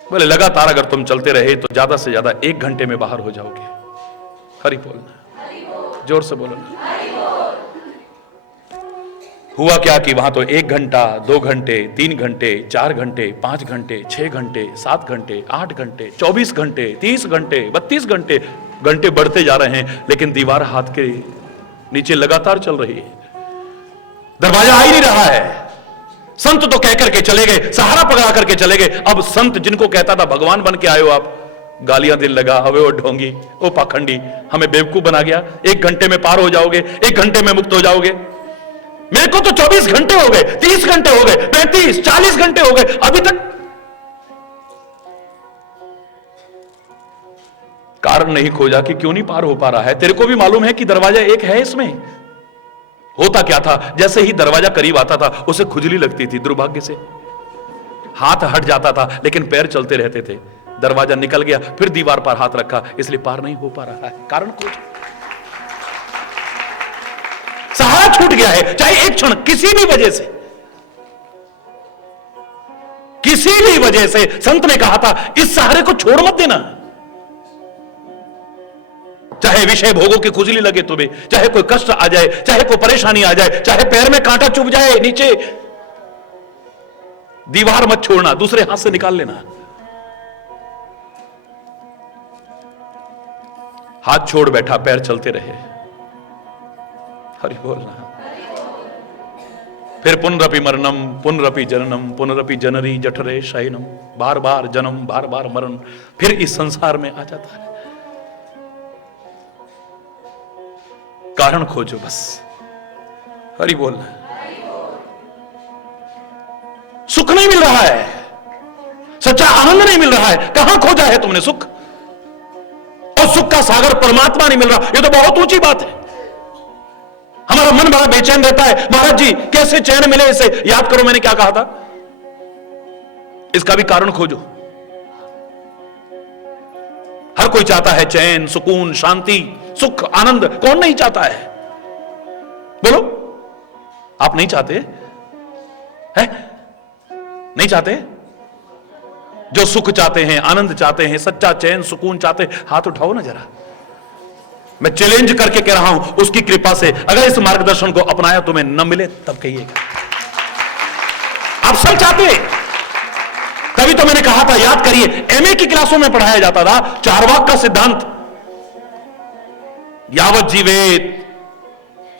बोले लगातार अगर तुम चलते रहे तो ज्यादा से ज्यादा 1 घंटे में बाहर हो जाओगे। हरि बोलना, जोर से बोलो ना। हुआ क्या कि वहां तो 1 घंटा, 2 घंटे, 3 घंटे, 4 घंटे, 5 घंटे, 6 घंटे, 7 घंटे, 8 घंटे, 24 घंटे, 30 घंटे, 32 घंटे, घंटे बढ़ते जा रहे हैं, लेकिन दीवार हाथ के नीचे लगातार चल रही है। दरवाजा आ ही नहीं रहा है। संत तो कह करके चले गए, सहारा पकड़ा करके चले गए। अब संत जिनको कहता था भगवान बन के आए हो आप, गालियां दिल लगा, अबे वो ढोंगी, ओ पाखंडी, हमें बेवकूफ बना गया, 1 घंटे में पार हो जाओगे, 1 घंटे में मुक्त हो जाओगे। मेरे को तो 24 घंटे हो गए, 30 घंटे हो गए, 35, 40 घंटे हो गए, अभी तक कारण नहीं खोजा कि क्यों नहीं पार हो पा रहा है। तेरे को भी मालूम है कि दरवाजा एक है इसमें। होता क्या था, जैसे ही दरवाजा करीब आता था उसे खुजली लगती थी, दुर्भाग्य से हाथ हट जाता था, लेकिन पैर चलते रहते थे। दरवाजा निकल गया, फिर दीवार पर हाथ रखा, इसलिए पार नहीं हो पा रहा है। कारण खोज, सहारा छूट गया है, चाहे एक क्षण, किसी भी वजह से, किसी भी वजह से। संत ने कहा था इस सहारे को छोड़ मत देना। चाहे विषय भोगों की खुजली लगे तुम्हें, चाहे कोई कष्ट आ जाए, चाहे कोई परेशानी आ जाए, चाहे पैर में कांटा चुभ जाए नीचे, दीवार मत छोड़ना, दूसरे हाथ से निकाल लेना। हाथ छोड़ बैठा, पैर चलते रहे। हरि बोलना। फिर पुनरपि मरणम, पुनरपि जननम, पुनरपि जनरी जठरे शयनम, बार बार जन्म, बार बार मरण, फिर इस संसार में आ जाता है। कारण खोजो बस। हरि बोलना। सुख नहीं मिल रहा है, सच्चा आनंद नहीं मिल रहा है, कहां खोजा है तुमने सुख? और सुख का सागर परमात्मा नहीं मिल रहा, यह तो बहुत ऊंची बात है। हमारा मन बड़ा बेचैन रहता है, महाराज जी कैसे चैन मिले इसे? याद करो मैंने क्या कहा था, इसका भी कारण खोजो। हर कोई चाहता है चैन, सुकून, शांति, सुख, आनंद। कौन नहीं चाहता है? बोलो, आप नहीं चाहते हैं? नहीं चाहते? जो सुख चाहते हैं, आनंद चाहते हैं, सच्चा चैन, सुकून चाहते हैं, हाथ उठाओ ना जरा। मैं चैलेंज करके कह रहा हूं, उसकी कृपा से अगर इस मार्गदर्शन को अपनाया तुम्हें न मिले तब कहिएगा। आप सब चाहते हैं, तभी तो मैंने कहा कहा था, याद करिए, एमए की क्लासों में पढ़ाया जाता था चारवाक का सिद्धांत। यावत जीवेत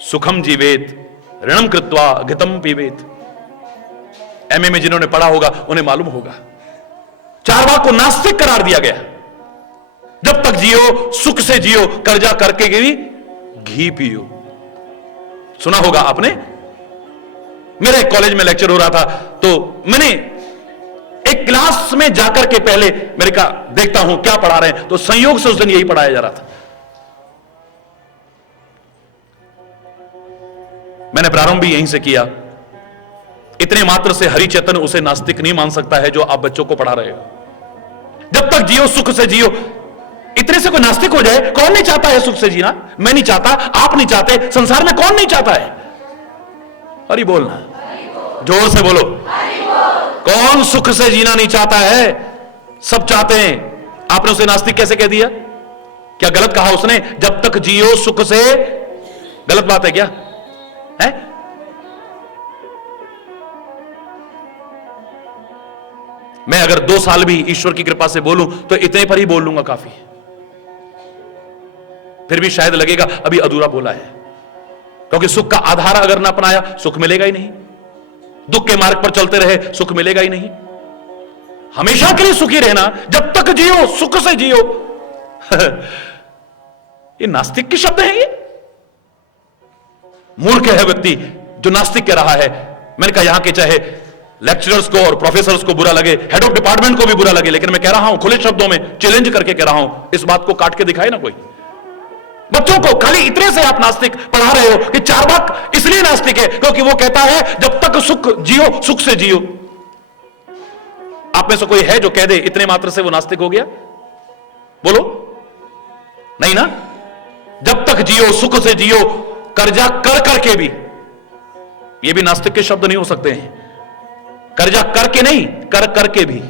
सुखम जीवेत ऋणम कृत्वा घितम पीवेत। एमए में जिन्होंने पढ़ा होगा उन्हें मालूम होगा। चारवाक को नास्तिक करार दिया गया। जब तक जियो सुख से जियो, कर्जा करके भी घी पियो। सुना होगा आपने। मेरे कॉलेज में लेक्चर हो रहा था तो मैंने एक क्लास में जाकर के पहले मेरे का देखता हूं क्या पढ़ा रहे हैं, तो संयोग से उस दिन यही पढ़ाया जा रहा था। मैंने प्रारंभ भी यहीं से किया। इतने मात्र से हरि चैतन्य उसे नास्तिक नहीं मान सकता है जो आप बच्चों को पढ़ा रहे हो। जब तक जियो सुख से जियो, इतने से कोई नास्तिक हो जाए? कौन नहीं चाहता है सुख से जीना? मैं नहीं चाहता, आप नहीं चाहते, संसार में कौन नहीं चाहता है? हरि बोलना, जोर से बोलो। कौन सुख से जीना नहीं चाहता है? सब चाहते हैं। आपने उसे नास्तिक कैसे कह दिया? क्या गलत कहा उसने? जब तक जियो सुख से, गलत बात है क्या है? मैं अगर 2 साल भी ईश्वर की कृपा से बोलूं तो इतने पर ही बोल लूंगा, काफी। फिर भी शायद लगेगा अभी अधूरा बोला है, क्योंकि सुख का आधार अगर ना अपनाया सुख मिलेगा ही नहीं। दुख के मार्ग पर चलते रहे सुख मिलेगा ही नहीं। हमेशा के लिए सुखी रहना, जब तक जियो सुख से जियो। ये नास्तिक के शब्द हैं। ये मूर्ख है व्यक्ति जो नास्तिक कह रहा है। मैंने कहा यहां के चाहे लेक्चरर्स को और प्रोफेसर्स को बुरा लगे, हेड ऑफ डिपार्टमेंट को भी बुरा लगे, लेकिन मैं कह रहा हूं खुले शब्दों में, चैलेंज करके कह रहा हूं, इस बात को काट के दिखाए ना कोई। बच्चों को खाली इतने से आप नास्तिक पढ़ा रहे हो कि चारवाक इसलिए नास्तिक है क्योंकि वो कहता है जब तक सुख जियो सुख से जियो। आप में से कोई है जो कह दे इतने मात्र से वो नास्तिक हो गया? बोलो नहीं ना। जब तक जियो सुख से जियो, कर्जा कर करके भी, ये भी नास्तिक के शब्द नहीं हो सकते हैं। कर्जा करके नहीं, कर करके भी।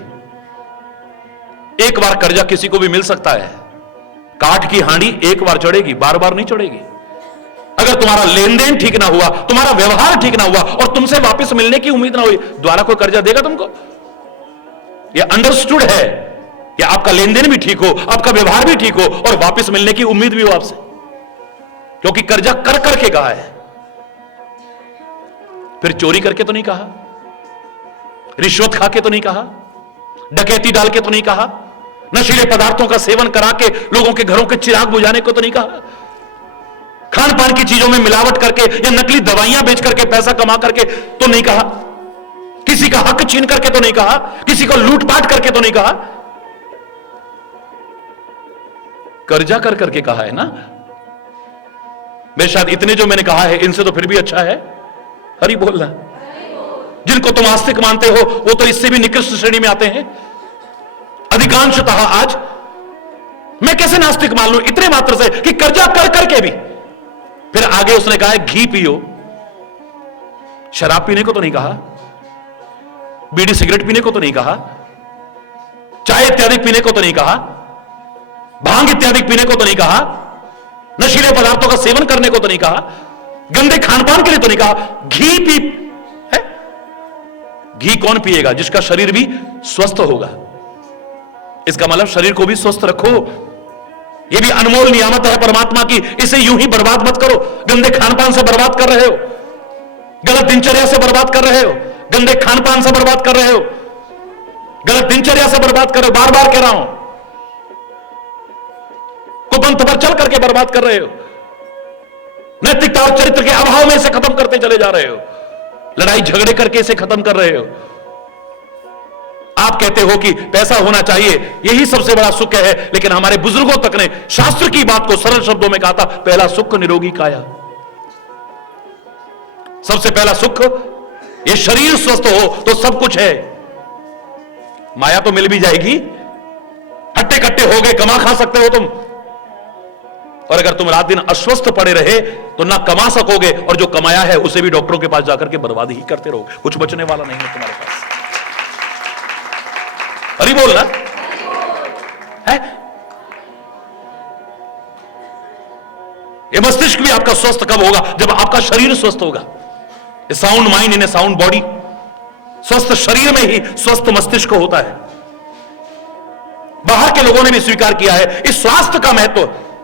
एक बार कर्जा किसी को भी मिल सकता है। काठ की हांडी एक बार चढ़ेगी, बार बार नहीं चढ़ेगी। अगर तुम्हारा लेन देन ठीक ना हुआ, तुम्हारा व्यवहार ठीक ना हुआ और तुमसे वापस मिलने की उम्मीद ना हुई, दोबारा कोई कर्जा देगा तुमको? यह अंडरस्टूड है कि आपका लेन देन भी ठीक हो, आपका व्यवहार भी ठीक हो और वापस मिलने की उम्मीद भी हो आपसे, क्योंकि कर्जा कर करके कहा है। फिर चोरी करके तो नहीं कहा, रिश्वत खा के तो नहीं कहा, डकैती डाल के तो नहीं कहा, नशीले पदार्थों का सेवन करा के लोगों के घरों के चिराग बुझाने को तो नहीं कहा, खान पान की चीजों में मिलावट करके या नकली दवाइयां बेच करके पैसा कमा करके तो नहीं कहा, किसी का हक छीन करके तो नहीं कहा, किसी को लूटपाट करके तो नहीं कहा, कर्जा कर करके कहा है ना। मैं शायद इतने जो मैंने कहा है इनसे तो फिर भी अच्छा है। हरि बोलना। जिनको तुम आस्तिक मानते हो वो तो इससे भी निकृष्ट श्रेणी में आते हैं अधिकांशतः। आज मैं कैसे नास्तिक मान लूं इतने मात्र से कि कर्जा कर करके भी। फिर आगे उसने कहा है घी पियो। शराब पीने को तो नहीं कहा, बीड़ी सिगरेट पीने को तो नहीं कहा, चाय इत्यादि पीने को तो नहीं कहा, भांग इत्यादि पीने को तो नहीं कहा, नशीले पदार्थों का सेवन करने को तो नहीं कहा, गंदे खानपान के लिए तो नहीं कहा। घी पी है। घी कौन पिएगा? जिसका शरीर भी स्वस्थ होगा। इसका मतलब शरीर को भी स्वस्थ रखो। यह भी अनमोल नियामत है परमात्मा की, इसे यूं ही बर्बाद मत करो। गंदे खानपान से बर्बाद कर रहे हो, गलत दिनचर्या से बर्बाद कर रहे हो, गंदे खानपान से बर्बाद कर रहे हो, गलत दिनचर्या से बर्बाद कर रहे हो। बार बार कह रहा हूं, कुपंथ पर चल करके बर्बाद कर रहे हो। नैतिकता और चरित्र के अभाव में इसे खत्म करते चले जा रहे हो। लड़ाई झगड़े करके इसे खत्म कर रहे हो। आप कहते हो कि पैसा होना चाहिए, यही सबसे बड़ा सुख है, लेकिन हमारे बुजुर्गों तक ने शास्त्र की बात को सरल शब्दों में कहा था, पहला सुख निरोगी काया। सबसे पहला सुख, ये शरीर स्वस्थ हो तो सब कुछ है। माया तो मिल भी जाएगी, हट्टे कट्टे हो गए, कमा खा सकते हो तुम, और अगर तुम रात दिन अस्वस्थ पड़े रहे तो ना कमा सकोगे, और जो कमाया है उसे भी डॉक्टरों के पास जाकर के बर्बादी ही करते रहोगे। कुछ बचने वाला नहीं है तुम्हारे पास। हरि बोलना है। ये मस्तिष्क भी आपका स्वस्थ कब होगा? जब आपका शरीर स्वस्थ होगा। Sound mind in A sound body. स्वस्थ शरीर में ही स्वस्थ मस्तिष्क होता है। के लोगों ने भी स्वीकार किया है इस स्वास्थ्य का महत्व।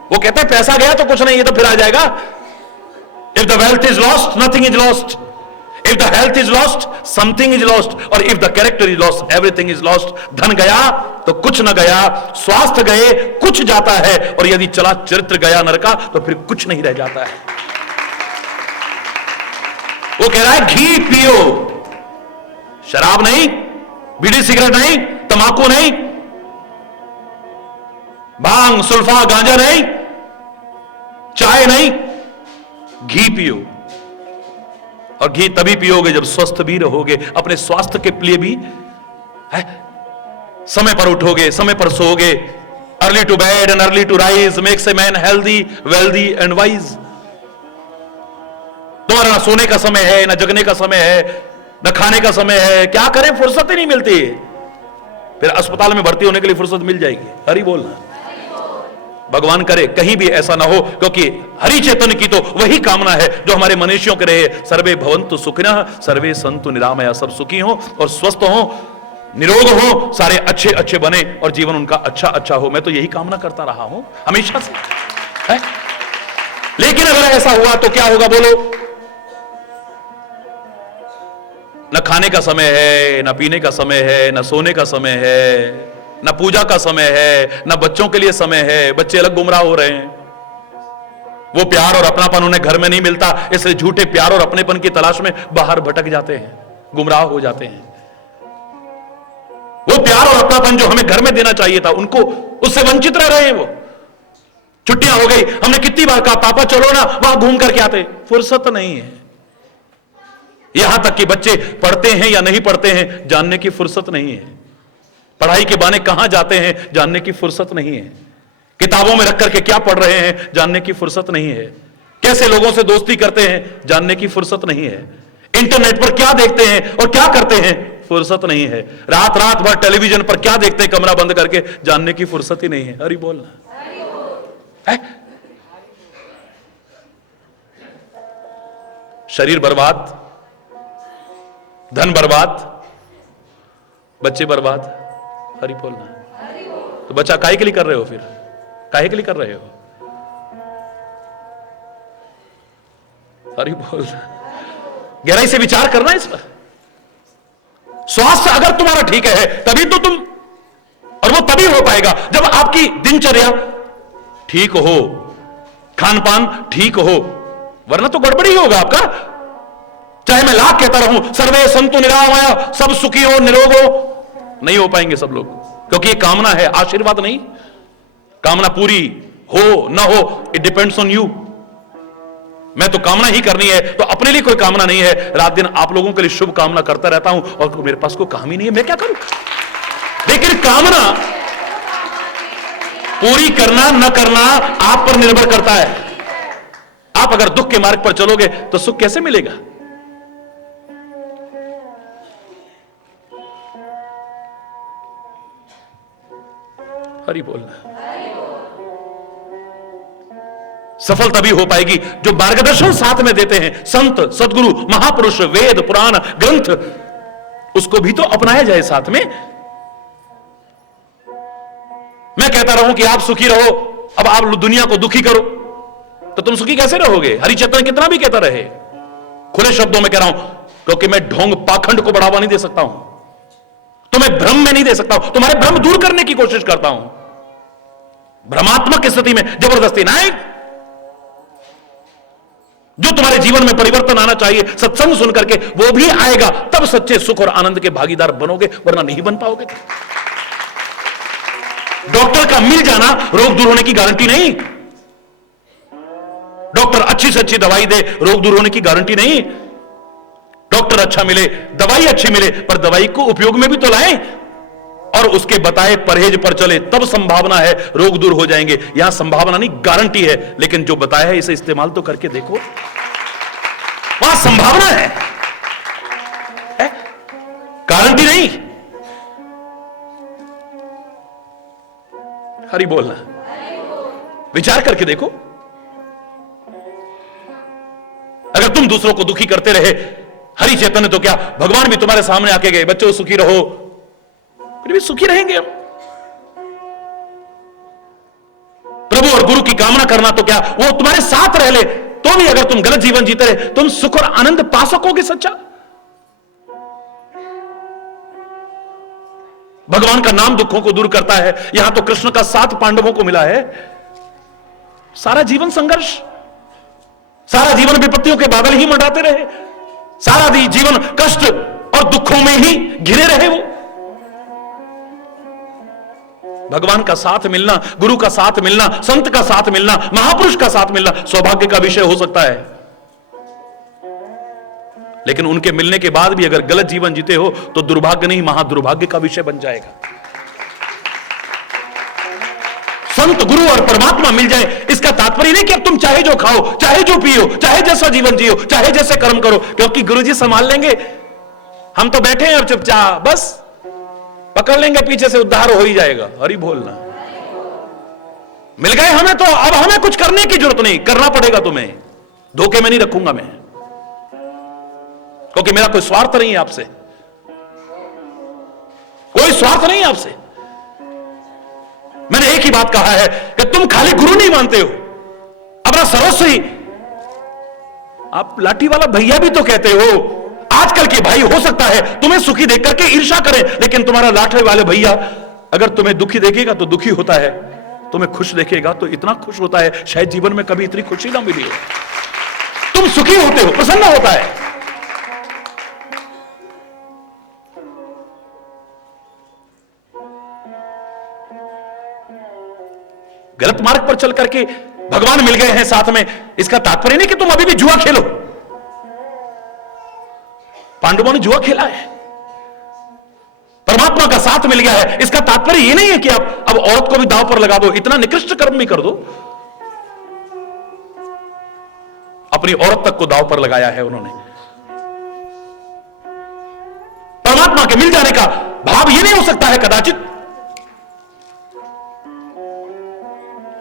वो कहते हैं पैसा गया तो कुछ नहीं, ये तो फिर आ जाएगा। If the wealth is lost nothing is lost, if the health is lost something is lost, और if the character is lost everything is lost. धन गया तो कुछ न गया, स्वास्थ्य गए कुछ जाता है, और यदि चला चरित्र गया नरका तो फिर कुछ नहीं रह जाता है। वो कह रहा है घी पियो, शराब नहीं, बीड़ी सिगरेट नहीं, तंबाकू नहीं, भांग सुल्फा गांजा नहीं, चाय नहीं, घी पियो। और घी तभी पियोगे जब स्वस्थ भी रहोगे, अपने स्वास्थ्य के लिए भी है, समय पर उठोगे, समय पर सोओगे। Early to bed and early to rise makes a man healthy wealthy and wise. तुम्हारा ना सोने का समय है, ना जगने का समय है, ना खाने का समय है, क्या करें, फुर्सत ही नहीं मिलती। फिर अस्पताल में भर्ती होने के लिए फुर्सत मिल जाएगी। हरि बोलना, भगवान करे कहीं भी ऐसा ना हो, क्योंकि हरि चैतन्य की तो वही कामना है जो हमारे मनुष्यों के रहे। सर्वे भवन्तु सुखिनः, सर्वे सन्तु निरामया, सब सुखी हो और स्वस्थ हो, निरोग हो, सारे अच्छे अच्छे बने और जीवन उनका अच्छा अच्छा हो। मैं तो यही कामना करता रहा हूं हमेशा से, है? लेकिन अगर ऐसा हुआ तो क्या होगा बोलो? न खाने का समय है, न पीने का समय है, न सोने का समय है, न पूजा का समय है, न बच्चों के लिए समय है। बच्चे अलग गुमराह हो रहे हैं, वो प्यार और अपनापन उन्हें घर में नहीं मिलता, इसलिए झूठे प्यार और अपनेपन की तलाश में बाहर भटक जाते हैं, गुमराह हो जाते हैं। वो प्यार और अपनापन जो हमें घर में देना चाहिए था, उनको उससे वंचित रह रहे हैं। वो छुट्टियां हो गई, हमने कितनी बार कहा पापा चलो ना वहां घूम करके आते, फुर्सत नहीं है। यहां तक कि बच्चे पढ़ते हैं या नहीं पढ़ते हैं जानने की फुर्सत नहीं है। पढ़ाई के बहाने कहां जाते हैं जानने की फुर्सत नहीं है। किताबों में रख करके क्या पढ़ रहे हैं जानने की फुर्सत नहीं है। कैसे लोगों से दोस्ती करते हैं जानने की फुर्सत नहीं है। इंटरनेट पर क्या देखते हैं और क्या करते हैं फुर्सत नहीं है। रात रात भर टेलीविजन पर क्या देखते हैं कमरा बंद करके जानने की फुर्सत ही नहीं है। हरि बोलना है। शरीर बर्बाद, धन बर्बाद, बच्चे बर्बाद। हरि बोलना। तो बच्चा काहे के लिए कर रहे हो? फिर काहे के लिए कर रहे हो? हरि बोलना। गहराई से विचार करना इस पर। स्वास्थ्य अगर तुम्हारा ठीक है तभी तो तुम, और वो तभी हो पाएगा जब आपकी दिनचर्या ठीक हो, खान पान ठीक हो, वरना तो गड़बड़ी होगा आपका। चाहे मैं लाख कहता रहूं सर्वे संतु निरामया, सब सुखी हो निरोग हो, नहीं हो पाएंगे सब लोग, क्योंकि ये कामना है, आशीर्वाद नहीं। कामना पूरी हो ना हो इट डिपेंड्स ऑन यू। मैं तो कामना ही करनी है, तो अपने लिए कोई कामना नहीं है। रात दिन आप लोगों के लिए शुभ कामना करता रहता हूं और मेरे पास कोई काम ही नहीं है, मैं क्या करूं? लेकिन कामना पूरी करना न करना आप पर निर्भर करता है। आप अगर दुख के मार्ग पर चलोगे तो सुख कैसे मिलेगा? हरि बोलना। सफल तभी हो पाएगी जो मार्गदर्शन साथ में देते हैं संत, सदगुरु, महापुरुष, वेद, पुराण, ग्रंथ, उसको भी तो अपनाया जाए साथ में। मैं कहता रहूं कि आप सुखी रहो, अब आप दुनिया को दुखी करो, तो तुम सुखी कैसे रहोगे? हरि चैतन्य कितना भी कहता रहे, खुले शब्दों में कह रहा हूं, क्योंकि मैं ढोंग पाखंड को बढ़ावा नहीं दे सकता हूं, तुम्हें भ्रम में नहीं दे सकता हूं, तुम्हारे भ्रम दूर करने की कोशिश करता हूं। भ्रमात्मक स्थिति में जबरदस्ती नहीं। जो तुम्हारे जीवन में परिवर्तन आना चाहिए सत्संग सुन करके वो भी आएगा, तब सच्चे सुख और आनंद के भागीदार बनोगे, वरना नहीं बन पाओगे। डॉक्टर का मिल जाना रोग दूर होने की गारंटी नहीं। डॉक्टर अच्छी से अच्छी दवाई दे, रोग दूर होने की गारंटी नहीं। डॉक्टर अच्छा मिले, दवाई अच्छी मिले, पर दवाई को उपयोग में भी तो लाएं और उसके बताए परहेज पर चले, तब संभावना है रोग दूर हो जाएंगे। यहां संभावना नहीं, गारंटी है। लेकिन जो बताया है इसे इस्तेमाल तो करके देखो, वहां संभावना है, गारंटी नहीं। हरि बोलना। विचार करके देखो, अगर तुम दूसरों को दुखी करते रहे, हरि चैतन्य तो क्या भगवान भी तुम्हारे सामने आके गए, बच्चों सुखी रहो, फिर भी सुखी रहेंगे हम। और गुरु की कामना करना तो क्या, वो तुम्हारे साथ रह ले तो भी अगर तुम गलत जीवन जीते रहे, तुम सुख और आनंद पा सकोगे सच्चा? भगवान का नाम दुखों को दूर करता है। यहां तो कृष्ण का साथ पांडवों को मिला है। सारा जीवन संघर्ष, सारा जीवन विपत्तियों के बादल ही मंडाते रहे, सारा जीवन कष्ट और दुखों में ही घिरे रहे। वो भगवान का साथ मिलना, गुरु का साथ मिलना, संत का साथ मिलना, महापुरुष का साथ मिलना सौभाग्य का विषय हो सकता है। लेकिन उनके मिलने के बाद भी अगर गलत जीवन जीते हो तो दुर्भाग्य नहीं, महादुर्भाग्य का विषय बन जाएगा। संत, गुरु और परमात्मा मिल जाए, इसका तात्पर्य नहीं कि अब तुम चाहे जो खाओ, चाहे जो पियो, चाहे जैसा जीवन जियो, चाहे जैसे कर्म करो, क्योंकि गुरु जी संभाल लेंगे, हम तो बैठे हैं और चुपचाप बस पकड़ लेंगे पीछे से, उद्धार हो ही जाएगा। हरि बोलना। मिल गए हमें तो अब हमें कुछ करने की जरूरत नहीं, करना पड़ेगा तुम्हें। धोखे में नहीं रखूंगा मैं, क्योंकि मेरा कोई स्वार्थ नहीं है आपसे, कोई स्वार्थ नहीं है आपसे। मैंने एक ही बात कहा है कि तुम खाली गुरु नहीं मानते हो, अपना सर्वस्व ही, आप लाठी वाला भैया भी तो कहते हो। आजकल के भाई हो सकता है तुम्हें सुखी देख करके ईर्ष्या करें, लेकिन तुम्हारा लाठी वाले भैया अगर तुम्हें दुखी देखेगा तो दुखी होता है, तुम्हें खुश देखेगा तो इतना खुश होता है, शायद जीवन में कभी इतनी खुशी ना मिली हो। तुम सुखी होते हो, प्रसन्न होता है। गलत मार्ग पर चल करके भगवान मिल गए हैं साथ में, इसका तात्पर्य नहीं कि तुम अभी भी जुआ खेलो। पांडवों ने जुआ खेला है, परमात्मा का साथ मिल गया है, इसका तात्पर्य यह नहीं है कि आप अब औरत को भी दांव पर लगा दो, इतना निकृष्ट कर्म भी कर दो। अपनी औरत तक को दांव पर लगाया है उन्होंने। परमात्मा के मिल जाने का भाव यह नहीं हो सकता है कदाचित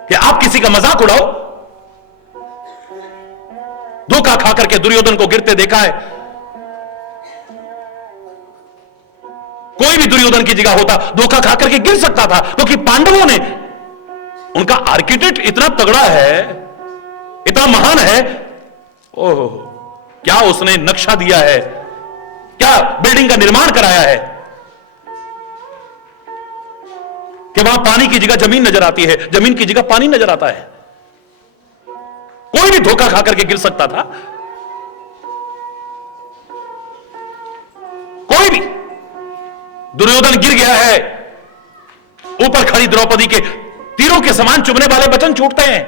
कि आप किसी का मजाक उड़ाओ। धोखा खाकर के दुर्योधन को गिरते देखा है, कोई भी दुर्योधन की जगह होता धोखा खाकर के गिर सकता था, क्योंकि पांडवों ने, उनका आर्किटेक्ट इतना तगड़ा है, इतना महान है। ओहो, क्या उसने नक्शा दिया है, क्या बिल्डिंग का निर्माण कराया है कि वहां पानी की जगह जमीन नजर आती है, जमीन की जगह पानी नजर आता है। कोई भी धोखा खाकर के गिर सकता था, कोई भी। दुर्योधन गिर गया है, ऊपर खड़ी द्रौपदी के तीरों के समान चुभने वाले वचन छूटते हैं।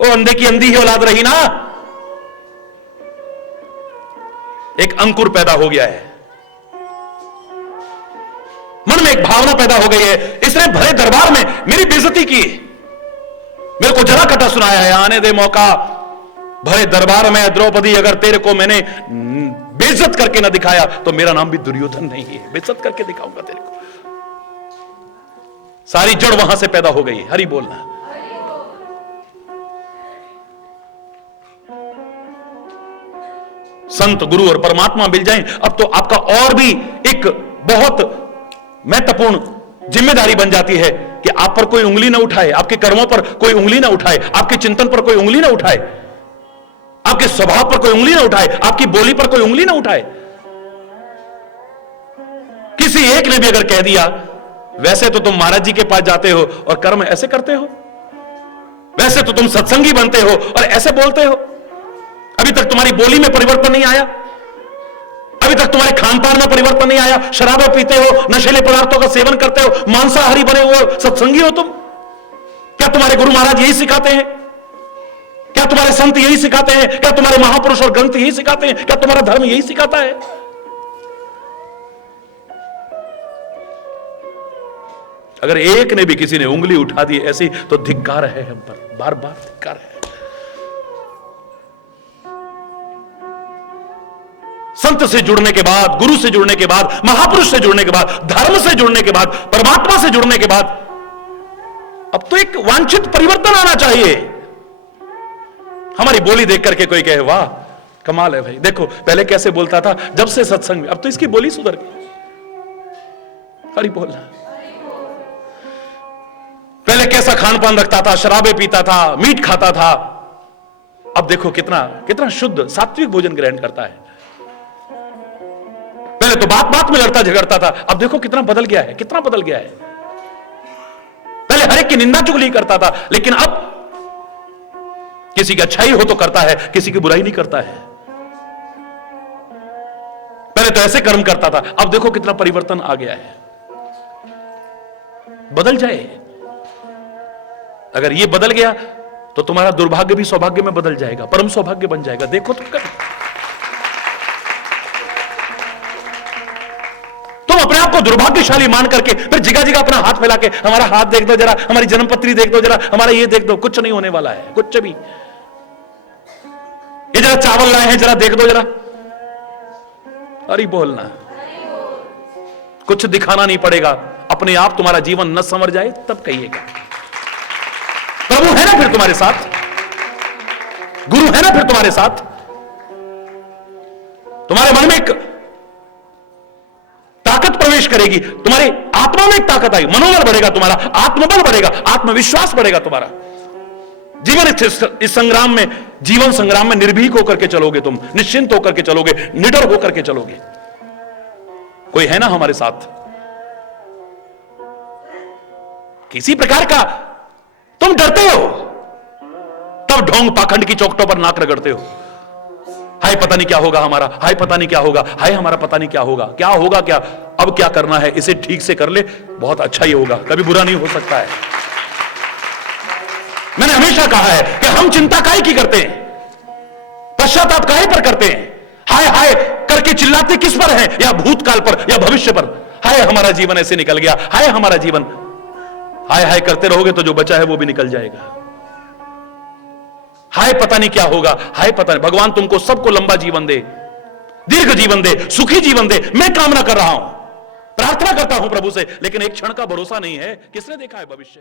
वो अंधे की अंधी ही औलाद रही ना, एक अंकुर पैदा हो गया है, मन में एक भावना पैदा हो गई है। इसने भरे दरबार में मेरी बेइज्जती की, मेरे को जरा कटा सुनाया है, आने दे मौका। भरे दरबार में द्रौपदी, अगर तेरे को मैंने बेइज्जत करके ना दिखाया तो मेरा नाम भी दुर्योधन नहीं है, बेइज्जत करके दिखाऊंगा तेरे को। सारी जड़ वहां से पैदा हो गई। हरि बोलना। संत, गुरु और परमात्मा मिल जाएं, अब तो आपका और भी एक बहुत महत्वपूर्ण जिम्मेदारी बन जाती है कि आप पर कोई उंगली ना उठाए, आपके कर्मों पर कोई उंगली ना उठाए, आपके चिंतन पर कोई उंगली ना उठाए, आपके स्वभाव पर कोई उंगली ना उठाए, आपकी बोली पर कोई उंगली ना उठाए। किसी एक ने भी अगर कह दिया वैसे तो तुम महाराज जी के पास जाते हो और कर्म ऐसे करते हो, वैसे तो तुम सत्संगी बनते हो और ऐसे बोलते हो, अभी तक तुम्हारी बोली में परिवर्तन नहीं आया, अभी तक तुम्हारे खान पान में परिवर्तन नहीं आया, शराबें पीते हो, नशीले पदार्थों का सेवन करते हो, मांसाहारी बने हुए सत्संगी हो तुम। क्या तुम्हारे गुरु महाराज यही सिखाते हैं? क्या तुम्हारे संत यही सिखाते हैं? क्या तुम्हारे महापुरुष और ग्रंथ यही सिखाते हैं? क्या तुम्हारा धर्म यही सिखाता है? अगर एक ने भी किसी ने उंगली उठा दी ऐसी तो धिक्कार है हम पर, बार बार धिक्कार है। संत से जुड़ने के बाद, गुरु से जुड़ने के बाद, महापुरुष से जुड़ने के बाद, धर्म से जुड़ने के बाद, परमात्मा से जुड़ने के बाद अब तो एक वांछित परिवर्तन आना चाहिए। हमारी बोली देख करके कोई कहे वाह कमाल है भाई, देखो पहले कैसे बोलता था, जब से सत्संग में अब तो इसकी बोली सुधर गई। हरि बोलना। पहले कैसे कैसा खान पान रखता था, शराबें पीता था, मीट खाता था। अब देखो कितना कितना शुद्ध सात्विक भोजन ग्रहण करता है। पहले तो बात बात में लड़ता झगड़ता था, अब देखो कितना बदल गया है, कितना बदल गया है। पहले हर एक की निंदा चुगली करता था, लेकिन अब किसी की अच्छाई हो तो करता है, किसी की बुराई नहीं करता है। पहले तो ऐसे कर्म करता था, अब देखो कितना परिवर्तन आ गया है। बदल जाए। अगर ये बदल गया तो तुम्हारा दुर्भाग्य भी सौभाग्य में बदल जाएगा, परम सौभाग्य बन जाएगा। देखो तुम अपने आप को दुर्भाग्यशाली मान करके फिर जगह जगह अपना हाथ फैला के हमारा हाथ देख दो जरा, हमारी जन्मपत्री देख दो जरा, हमारा ये देख दो, कुछ नहीं होने वाला है, कुछ भी। ये जरा चावल लाए हैं, जरा देख दो जरा, अरे बोलना, कुछ दिखाना नहीं पड़ेगा। अपने आप तुम्हारा जीवन न संवर जाए तब कहिएगा। प्रभु है ना फिर तुम्हारे साथ, गुरु है ना फिर तुम्हारे साथ। तुम्हारे मन में एक ताकत प्रवेश करेगी, तुम्हारी आत्मा में एक ताकत आएगी, मनोबल बढ़ेगा तुम्हारा, आत्मबल बढ़ेगा, आत्मविश्वास बढ़ेगा तुम्हारा। जीवन इस संग्राम में, जीवन संग्राम में निर्भीक होकर के चलोगे, तुम निश्चिंत होकर के चलोगे, निडर होकर के चलोगे। कोई है ना हमारे साथ। किसी प्रकार का तुम डरते हो तब ढोंग पाखंड की चौखटों पर नाक रगड़ते हो। हाय पता नहीं क्या होगा हमारा, हाय पता नहीं क्या होगा, हाय हमारा पता नहीं क्या होगा, क्या होगा क्या, अब क्या करना है, इसे ठीक से कर ले, बहुत अच्छा ही होगा, कभी बुरा नहीं हो सकता है। मैंने हमेशा कहा है कि हम चिंता काहे की करते हैं, पश्चाताप काहे पर करते हैं, हाय हाय करके चिल्लाते किस पर है, या भूतकाल पर या भविष्य पर। हाय हमारा जीवन ऐसे निकल गया, हाय हमारा जीवन, हाय हाय करते रहोगे तो जो बचा है वो भी निकल जाएगा। हाय पता नहीं क्या होगा, हाय पता नहीं। भगवान तुमको सबको लंबा जीवन दे, दीर्घ जीवन दे, सुखी जीवन दे, मैं कामना कर रहा हूं, प्रार्थना करता हूं प्रभु से, लेकिन एक क्षण का भरोसा नहीं है, किसने देखा है भविष्य।